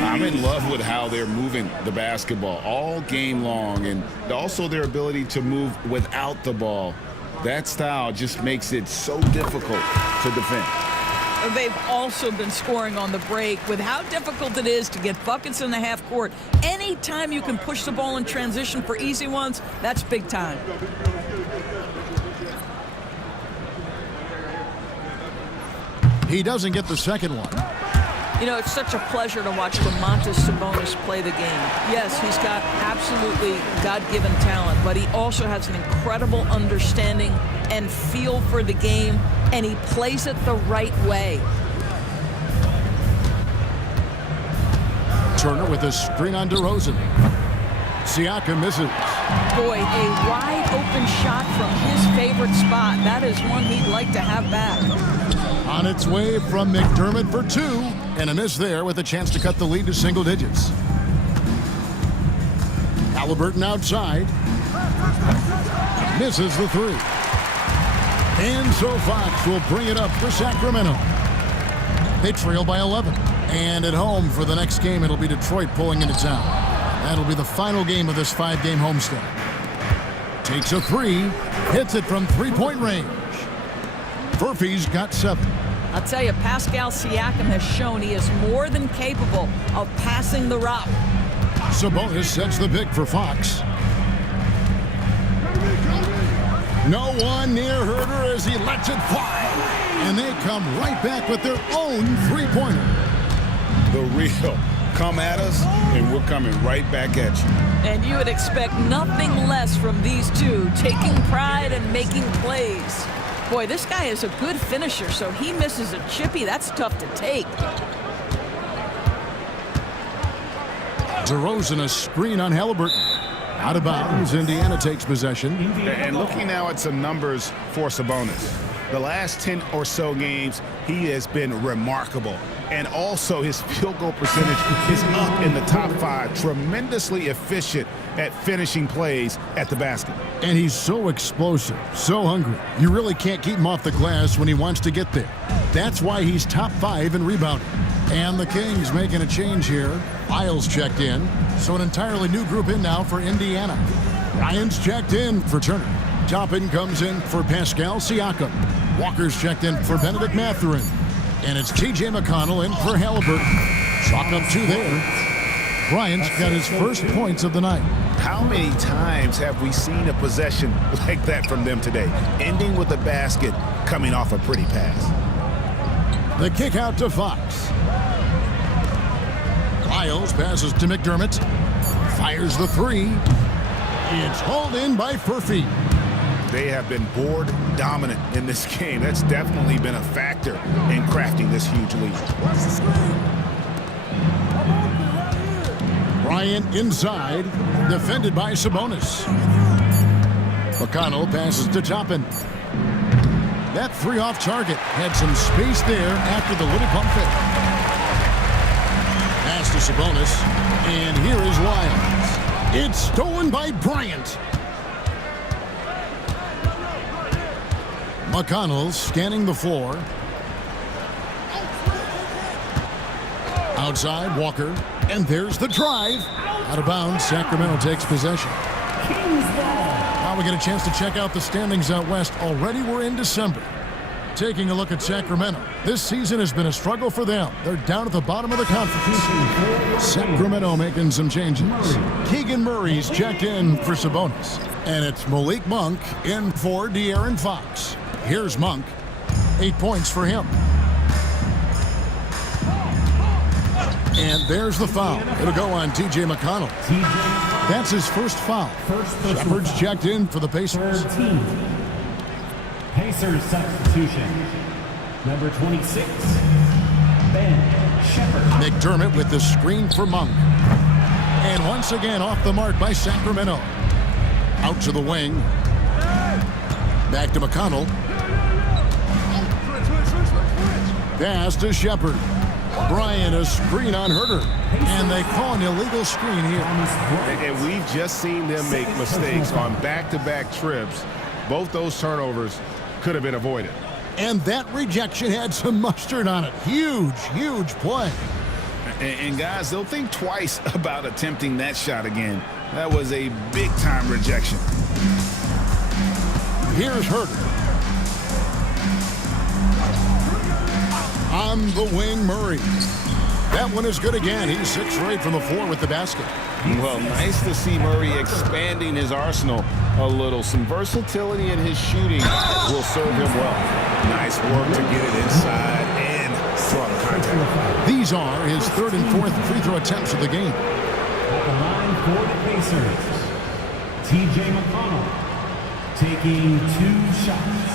I'm in love with how they're moving the basketball all game long, and also their ability to move without the ball. That style just makes it so difficult to defend. They've also been scoring on the break. With how difficult it is to get buckets in the half court, anytime you can push the ball in transition for easy ones, that's big time. He doesn't get the second one. You know, it's such a pleasure to watch Domantas Sabonis play the game. Yes, he's got absolutely God-given talent, but he also has an incredible understanding and feel for the game, and he plays it the right way. Turner with a screen on DeRozan. Siakam misses. Boy, a wide-open shot from his favorite spot. That is one he'd like to have back. On its way from McDermott for two, and a miss there with a chance to cut the lead to single digits. Halliburton outside. Misses the three. And so Fox will bring it up for Sacramento. They trail by 11. And at home for the next game, it'll be Detroit pulling into town. That'll be the final game of this 5-game homestand. Takes a three, hits it from three-point range. Murphy's got 7. I'll tell you, Pascal Siakam has shown he is more than capable of passing the rock. Sabonis sets the pick for Fox. No one near Herter as he lets it fly. And they come right back with their own three-pointer. The real come at us, and we're coming right back at you. And you would expect nothing less from these two, taking pride and making plays. Boy, this guy is a good finisher, so he misses a chippy. That's tough to take. DeRozan a screen on Halliburton. Out of bounds, Indiana takes possession. And looking now at some numbers for Sabonis. The last 10 or so games, he has been remarkable. And also his field goal percentage is up in the top 5. Tremendously efficient at finishing plays at the basket. And he's so explosive, so hungry. You really can't keep him off the glass when he wants to get there. That's why he's top 5 in rebounding. And the Kings making a change here. Isles checked in, so an entirely new group in now for Indiana. Ryan's checked in for Turner. Toppin comes in for Pascal Siakam. Walker's checked in for Benedict Mathurin. And it's T.J. McConnell in for Halliburton. Chalk up 2 there. Bryant's got his first points of the night. How many times have we seen a possession like that from them today? Ending with a basket, coming off a pretty pass. The kick out to Fox. Isles passes to McDermott. Fires the three. It's hauled in by Murphy. They have been board dominant in this game. That's definitely been a factor in crafting this huge lead. Bryant inside, defended by Sabonis. McConnell passes to Toppin. That three off target had some space there after the little pump fake. Pass to Sabonis, and here is Wiles. It's stolen by Bryant. McConnell scanning the floor. Outside, Walker. And there's the drive. Out of bounds, Sacramento takes possession. Now we get a chance to check out the standings out west. Already we're in December. Taking a look at Sacramento. This season has been a struggle for them. They're down at the bottom of the conference. Sacramento making some changes. Keegan Murray's checked in for Sabonis. And it's Malik Monk in for De'Aaron Fox. Here's Monk. 8 points for him. And there's the foul. It'll go on T.J. McConnell. That's his first foul. Shepard's checked in for the Pacers. Pacers substitution. Number 26, Ben Shepard. McDermott with the screen for Monk. And once again off the mark by Sacramento. Out to the wing. Back to McConnell. Pass to Shepard. Bryant, a screen on Herter. And they call an illegal screen here. And we've just seen them make mistakes on back-to-back trips. Both those turnovers could have been avoided. And that rejection had some mustard on it. Huge, huge play. And guys, they'll think twice about attempting that shot again. That was a big-time rejection. Here's Herter. On the wing, Murray. That one is good again. He's 6 for 8 from the floor with the basket. Well, nice to see Murray expanding his arsenal a little. Some versatility in his shooting will serve him well. Nice work to get it inside and draw the contact. These are his 3rd and 4th free throw attempts of the game. At the line for the Pacers, T.J. McConnell taking 2 shots.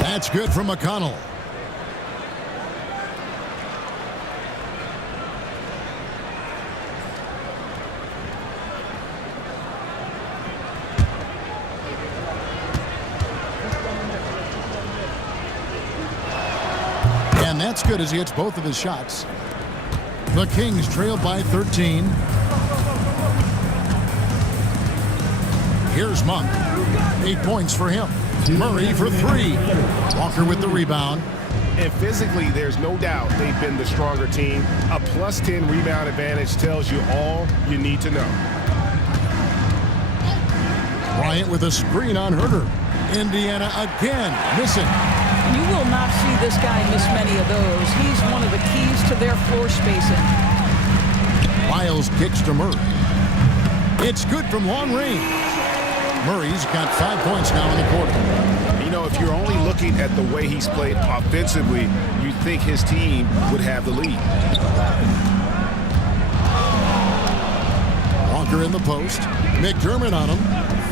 That's good from McConnell. And that's good as he hits both of his shots. The Kings trail by 13. Here's Monk. 8 points for him. Murray for 3. Walker with the rebound. And physically, there's no doubt they've been the stronger team. A +10 rebound advantage tells you all you need to know. Bryant with a screen on Herter. Indiana again missing. You will not see this guy miss many of those. He's one of the keys to their floor spacing. Miles kicks to Murray. It's good from long range. Murray's got 5 points now in the quarter. You know, if you're only looking at the way he's played offensively, you'd think his team would have the lead. Walker in the post. McDermott on him.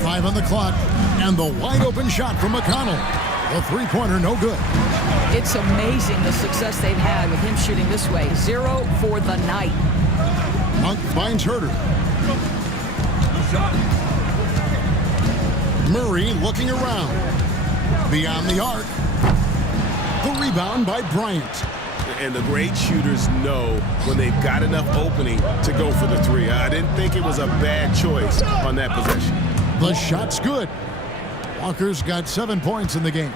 5 on the clock. And the wide open shot from McConnell. The 3-pointer no good. It's amazing the success they've had with him shooting this way. 0 for the night. Monk finds Herter. Murray looking around. Beyond the arc. The rebound by Bryant. And the great shooters know when they've got enough opening to go for the 3. I didn't think it was a bad choice on that possession. The shot's good. Walker's got 7 points in the game.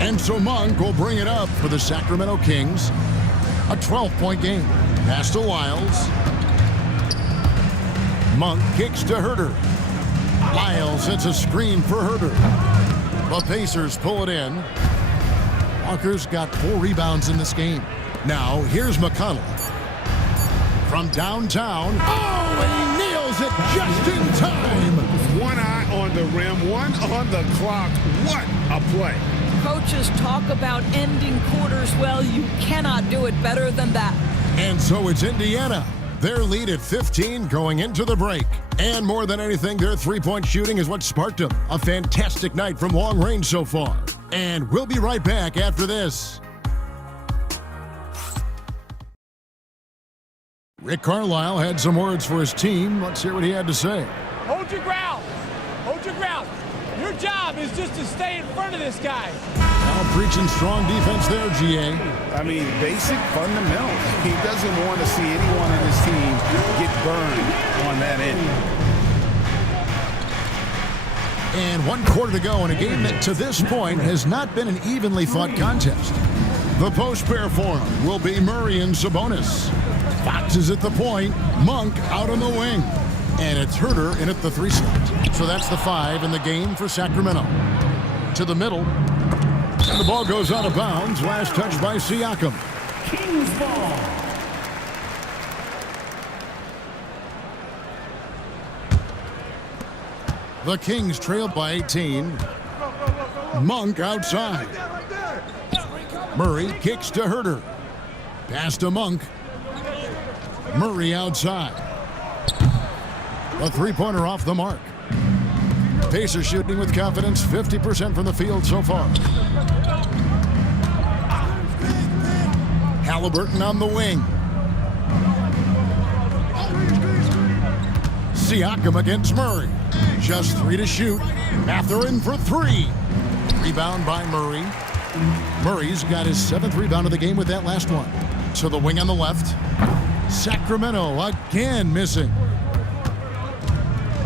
And so Monk will bring it up for the Sacramento Kings. A 12-point game. Pass to Wiles. Monk kicks to Herter. Wiles hits a screen for Herter. The Pacers pull it in. Walker's got 4 rebounds in this game. Now, here's McConnell. From downtown. Oh, and he nails it just in time. One eye on the rim, one on the clock. What a play. Coaches talk about ending quarters. Well, you cannot do it better than that. And so it's Indiana. Their lead at 15 going into the break. And more than anything, their 3-point shooting is what sparked them. A fantastic night from long range so far. And we'll be right back after this. Rick Carlisle had some words for his team. Let's hear what he had to say. Hold your ground. Hold your ground. Your job is just to stay in front of this guy. Now preaching strong defense there, GA. I mean, basic fundamentals. He doesn't want to see anyone on his team get burned on that end. And 1 quarter to go in a game that to this point has not been an evenly fought contest. The post pair for him will be Murray and Sabonis. Fox is at the point. Monk out on the wing. And it's Herter in at the 3 slot. So that's the 5 in the game for Sacramento. To the middle. And the ball goes out of bounds. Last touch by Siakam. Kings ball. The Kings trail by 18. Monk outside. Murray kicks to Herter. Pass to Monk. Murray outside. A 3-pointer off the mark. Pacers shooting with confidence, 50% from the field so far. Halliburton on the wing. Siakam against Murray. Just 3 to shoot. Mathurin for 3. Rebound by Murray. Murray's got his 7th rebound of the game with that last one. To the wing on the left. Sacramento again missing.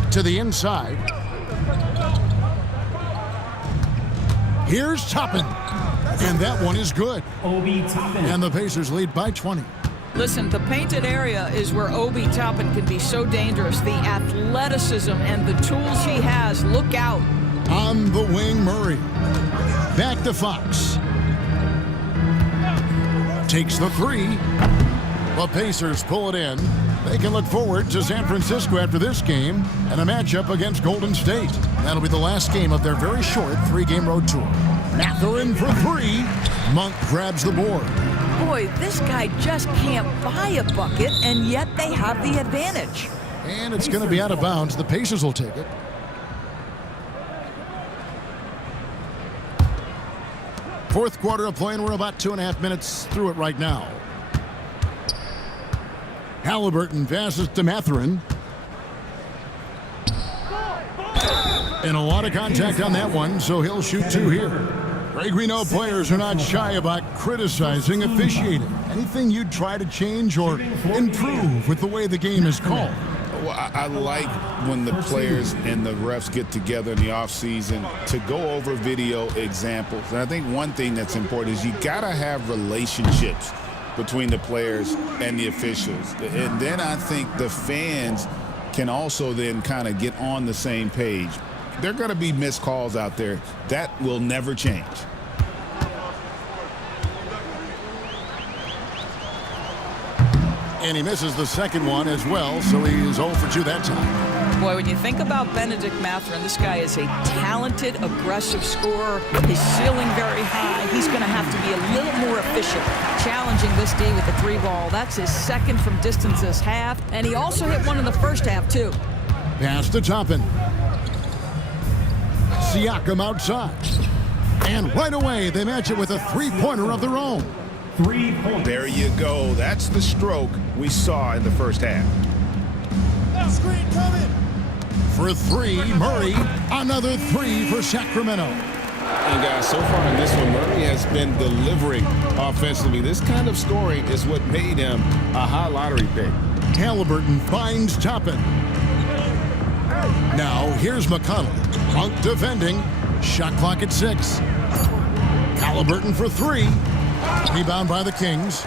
To the inside. Here's Toppin. And that one is good. And the Pacers lead by 20. Listen, the painted area is where Obi Toppin can be so dangerous. The athleticism and the tools he has. Look out. On the wing, Murray. Back to Fox. Takes the 3. The Pacers pull it in. They can look forward to San Francisco after this game and a matchup against Golden State. That'll be the last game of their very short 3-game road tour. Mathurin for 3. Monk grabs the board. Boy, this guy just can't buy a bucket, and yet they have the advantage. And it's going to be out of bounds. The Pacers will take it. Fourth quarter of play, and we're about 2.5 minutes through it right now. Halliburton passes to Mathurin. And a lot of contact on that one, so he'll shoot 2 here. Greg, we know players are not shy about criticizing officiating. Anything you'd try to change or improve with the way the game is called? Well, I like when the players and the refs get together in the offseason to go over video examples. And I think one thing that's important is you got to have relationships between the players and the officials. And then I think the fans can also then kind of get on the same page. There are going to be missed calls out there. That will never change. And he misses the second one as well, so he's 0 for 2 that time. Boy, when you think about Benedict Mathurin, this guy is a talented, aggressive scorer. His ceiling very high. He's going to have to be a little more efficient, challenging this D with the 3 ball. That's his 2nd from distance this half, and he also hit one in the first half, too. Pass to Toppin. Siakam outside. And right away, they match it with a 3-pointer of their own. 3 points. There you go. That's the stroke we saw in the first half. Screen coming. For 3, Murray. Another 3 for Sacramento. And guys, so far in this one, Murray has been delivering offensively. This kind of scoring is what made him a high lottery pick. Halliburton finds Toppin. Now here's McConnell. Monk defending. Shot clock at 6. Halliburton for 3. Rebound by the Kings.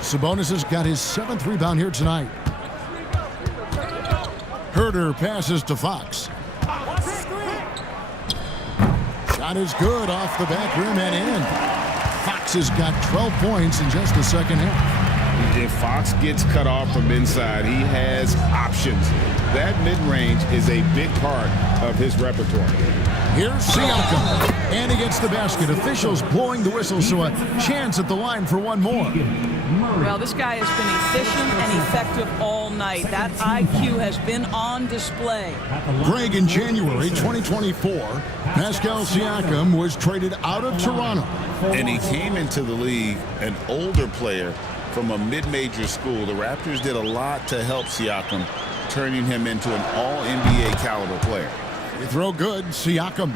Sabonis has got his 7th rebound here tonight. Herter passes to Fox. Shot is good off the back rim and in. Fox has got 12 points in just the second half. If Fox gets cut off from inside, he has options. That mid-range is a big part of his repertoire. Here's Siakam, and he gets the basket. Officials blowing the whistle, so a chance at the line for one more. Well, this guy has been efficient and effective all night. That IQ has been on display. Greg, in January 2024, Pascal Siakam was traded out of Toronto. And he came into the league an older player from a mid-major school. The Raptors did a lot to help Siakam, turning him into an all-NBA caliber player. They throw good, Siakam.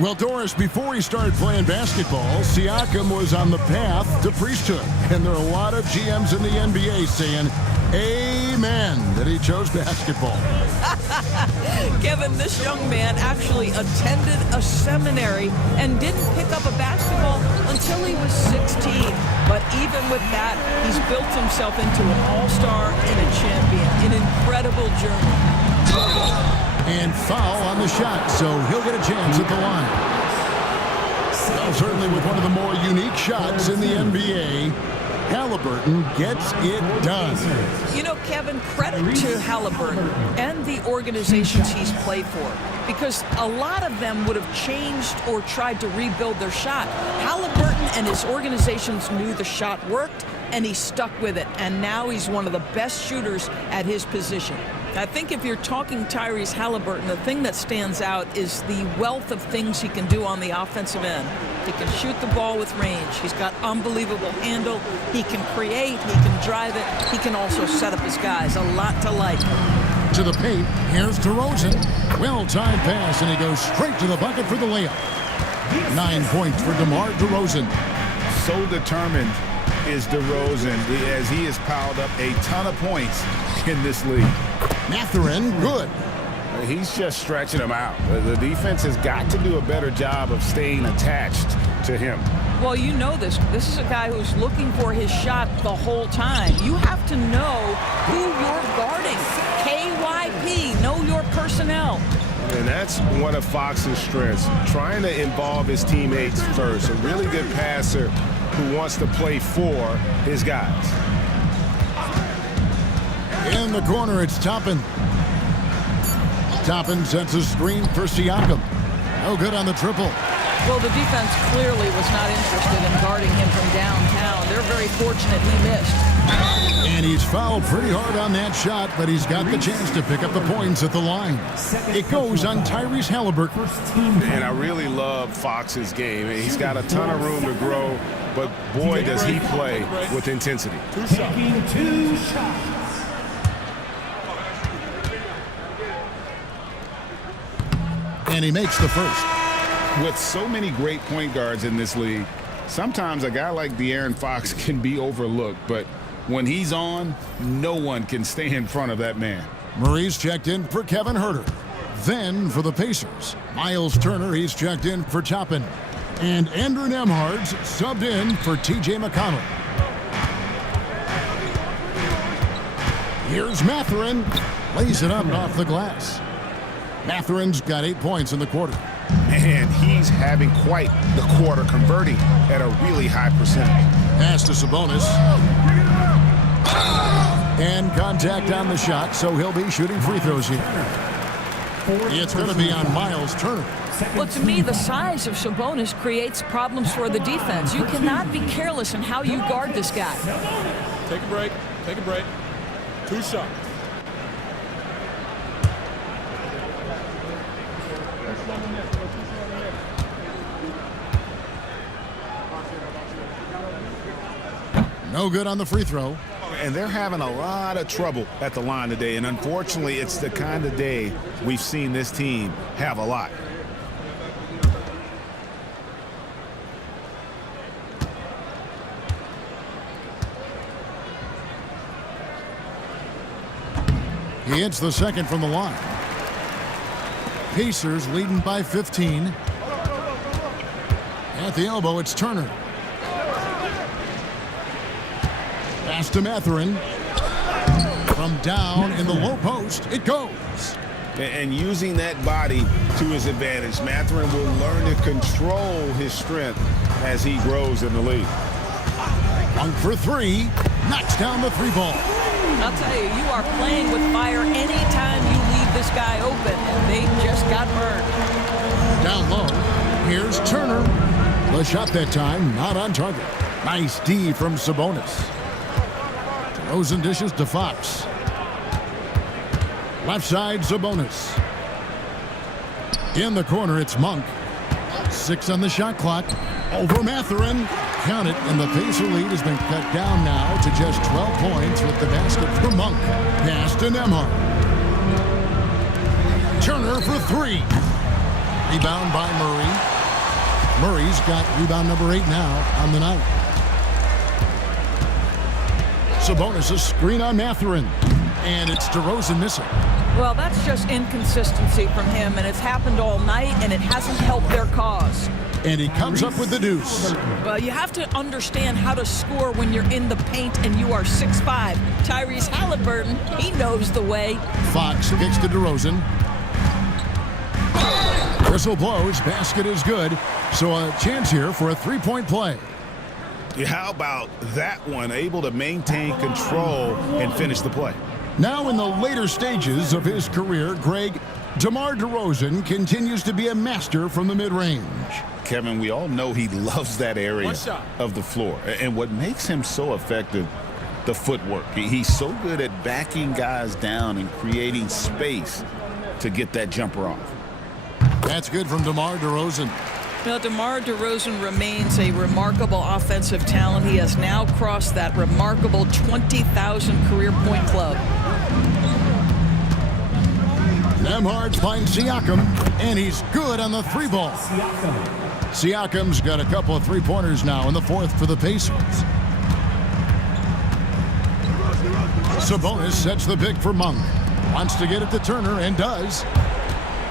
Well, Doris, before he started playing basketball, Siakam was on the path to priesthood. And there are a lot of GMs in the NBA saying, amen, that he chose basketball. Kevin, this young man actually attended a seminary and didn't pick up a basketball until he was 16. But even with that, he's built himself into an all-star and a champion. An incredible journey. And foul on the shot, so he'll get a chance at the line. Well, certainly with one of the more unique shots in the NBA, Halliburton gets it done. You know, Kevin, credit to Halliburton and the organizations he's played for, because a lot of them would have changed or tried to rebuild their shot. Halliburton and his organizations knew the shot worked, and he stuck with it, and now he's one of the best shooters at his position. I think if you're talking Tyrese Halliburton, the thing that stands out is the wealth of things he can do on the offensive end. He can shoot the ball with range. He's got unbelievable handle. He can create. He can drive it. He can also set up his guys. A lot to like. To the paint. Here's DeRozan. Well-timed pass, and he goes straight to the bucket for the layup. 9 points for DeMar DeRozan. So determined is DeRozan as he has piled up a ton of points in this league. Mathurin, good. He's just stretching him out. The defense has got to do a better job of staying attached to him. Well, you know this. This is a guy who's looking for his shot the whole time. You have to know who you're guarding. KYP, know your personnel. And that's one of Fox's strengths, trying to involve his teammates first. A really good passer who wants to play for his guys. In the corner, it's Toppin. Toppin sets a screen for Siakam. No good on the triple. Well, the defense clearly was not interested in guarding him from downtown. They're very fortunate he missed. And he's fouled pretty hard on that shot, but he's got the chance to pick up the points at the line. It goes on Tyrese Halliburton. And I really love Fox's game. He's got a ton of room to grow, but boy, does he play with intensity. Taking 2 shots. And he makes the first. With so many great point guards in this league, sometimes a guy like De'Aaron Fox can be overlooked, but when he's on, no one can stay in front of that man. Murray's checked in for Kevin Huerter. Then for the Pacers, Miles Turner, he's checked in for Toppin. And Andrew Nembhard's subbed in for T.J. McConnell. Here's Mathurin. Lays it up off the glass. Mathurin's got 8 points in the quarter. And he's having quite the quarter, converting at a really high percentage. Pass to Sabonis. And contact on the shot, so he'll be shooting free throws here. It's going to be on Miles Turner. Well, to me, the size of Sabonis creates problems for the defense. You cannot be careless in how you guard this guy. Take a break. Take a break. 2 shots. No good on the free throw. And they're having a lot of trouble at the line today, and unfortunately, it's the kind of day we've seen this team have a lot. He hits the second from the line. Pacers leading by 15. At the elbow, it's Turner. Pass to Mathurin. From down in the low post, it goes. And using that body to his advantage, Mathurin will learn to control his strength as he grows in the league. 1 for 3. Knocks down the 3 ball. I'll tell you, you are playing with fire anytime you leave this guy open. They just got burned. Down low, here's Turner. The shot that time, not on target. Nice D from Sabonis. DeRozan dishes to Fox. Left side, Sabonis. In the corner, it's Monk. 6 on the shot clock. Over Mathurin. Count it, and the Pacer lead has been cut down now to just 12 points with the basket for Monk. Pass to Nembhard. Turner for 3. Rebound by Murray. Murray's got rebound number 8 now on the night. Sabonis a screen on Mathurin. And it's DeRozan missing. Well, that's just inconsistency from him, and it's happened all night, and it hasn't helped their cause. And he comes up with the deuce. Well, you have to understand how to score when you're in the paint and you are 6'5". Tyrese Halliburton, he knows the way. Fox kicks to DeRozan. Whistle blows, basket is good. So a chance here for a 3-point play. How about that one? Able to maintain control and finish the play. Now in the later stages of his career, Greg, DeMar DeRozan continues to be a master from the mid-range. Kevin, we all know he loves that area of the floor. And what makes him so effective, the footwork. He's so good at backing guys down and creating space to get that jumper off. That's good from DeMar DeRozan. Well, DeMar DeRozan remains a remarkable offensive talent. He has now crossed that remarkable 20,000 career point club. Nemhard finds Siakam, and he's good on the three ball. Siakam's got a couple of three-pointers now in the fourth for the Pacers. Sabonis sets the pick for Monk. Wants to get it to Turner and does.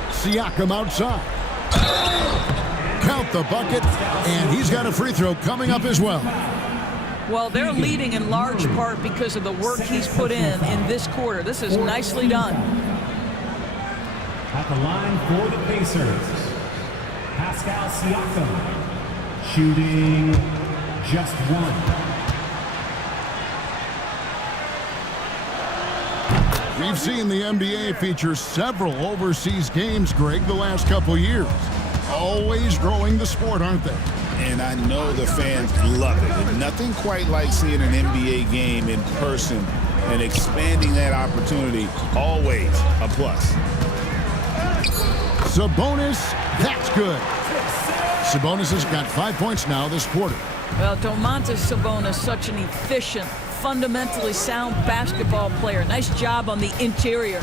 Siakam outside. Count the bucket, and he's got a free throw coming up as well. Well, they're leading in large part because of the work he's put in this quarter. This is nicely done. At the line for the Pacers, Pascal Siakam, shooting just one. We've seen the NBA feature several overseas games, Greg, the last couple years. Always growing the sport, aren't they? And I know the fans love it. And nothing quite like seeing an NBA game in person and expanding that opportunity, always a plus. Sabonis, that's good. Sabonis has got 5 points now this quarter. Well, Domantas Sabonis, such an efficient, fundamentally sound basketball player. Nice job on the interior.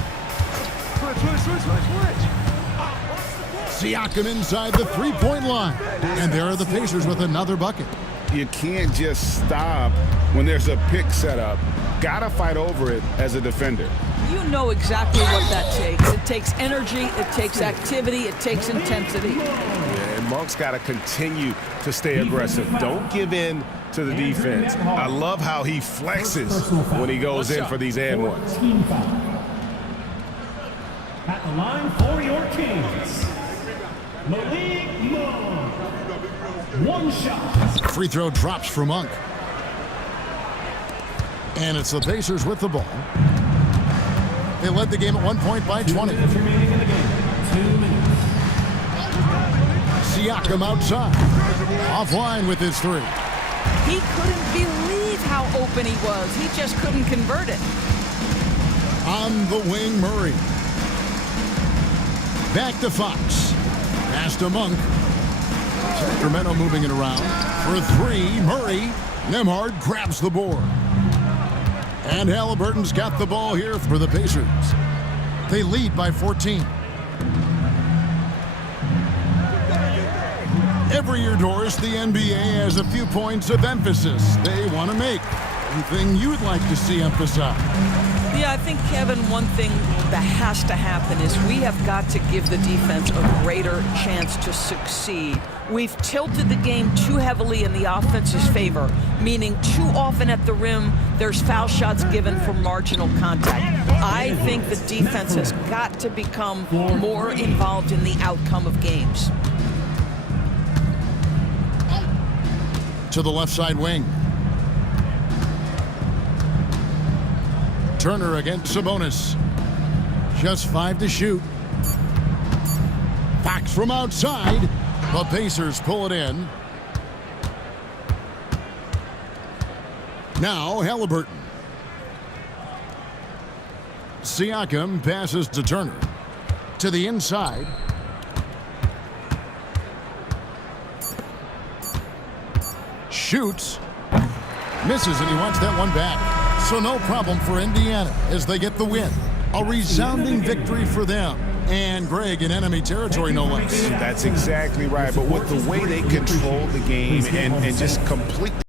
Siakam inside the three-point line. And there are the Pacers with another bucket. You can't just stop when there's a pick set up. Gotta fight over it as a defender. You know exactly what that takes. It takes energy, it takes activity, it takes intensity. Yeah, and Monk's got to continue to stay aggressive. Don't give in to the defense. I love how he flexes when he goes in for these and ones. At the line for your Kings, Malik Monk. One shot. Free throw drops for Monk. And it's the Pacers with the ball. They led the game at 1 point by 20. 2 minutes remaining in the game. 2 minutes. Siakam outside. Offline with his three. He couldn't believe how open he was. He just couldn't convert it. On the wing, Murray. Back to Fox. Pass to Monk. Sacramento moving it around. For three, Murray. Nemhard grabs the board. And Halliburton's got the ball here for the Pacers. They lead by 14. Every year, Doris, the NBA has a few points of emphasis they want to make. Anything you'd like to see emphasized? Yeah, I think, Kevin, one thing that has to happen is we have got to give the defense a greater chance to succeed. We've tilted the game too heavily in the offense's favor, meaning too often at the rim, there's foul shots given for marginal contact. I think the defense has got to become more involved in the outcome of games. To the left side wing. Turner against Sabonis. Just 5 to shoot. Fox from outside. The Pacers pull it in. Now Halliburton. Siakam passes to Turner. To the inside. Shoots. Misses, and he wants that one back. So no problem for Indiana as they get the win. A resounding victory for them. And Greg in enemy territory, no less. That's exactly right. But with the way they control the game and just completely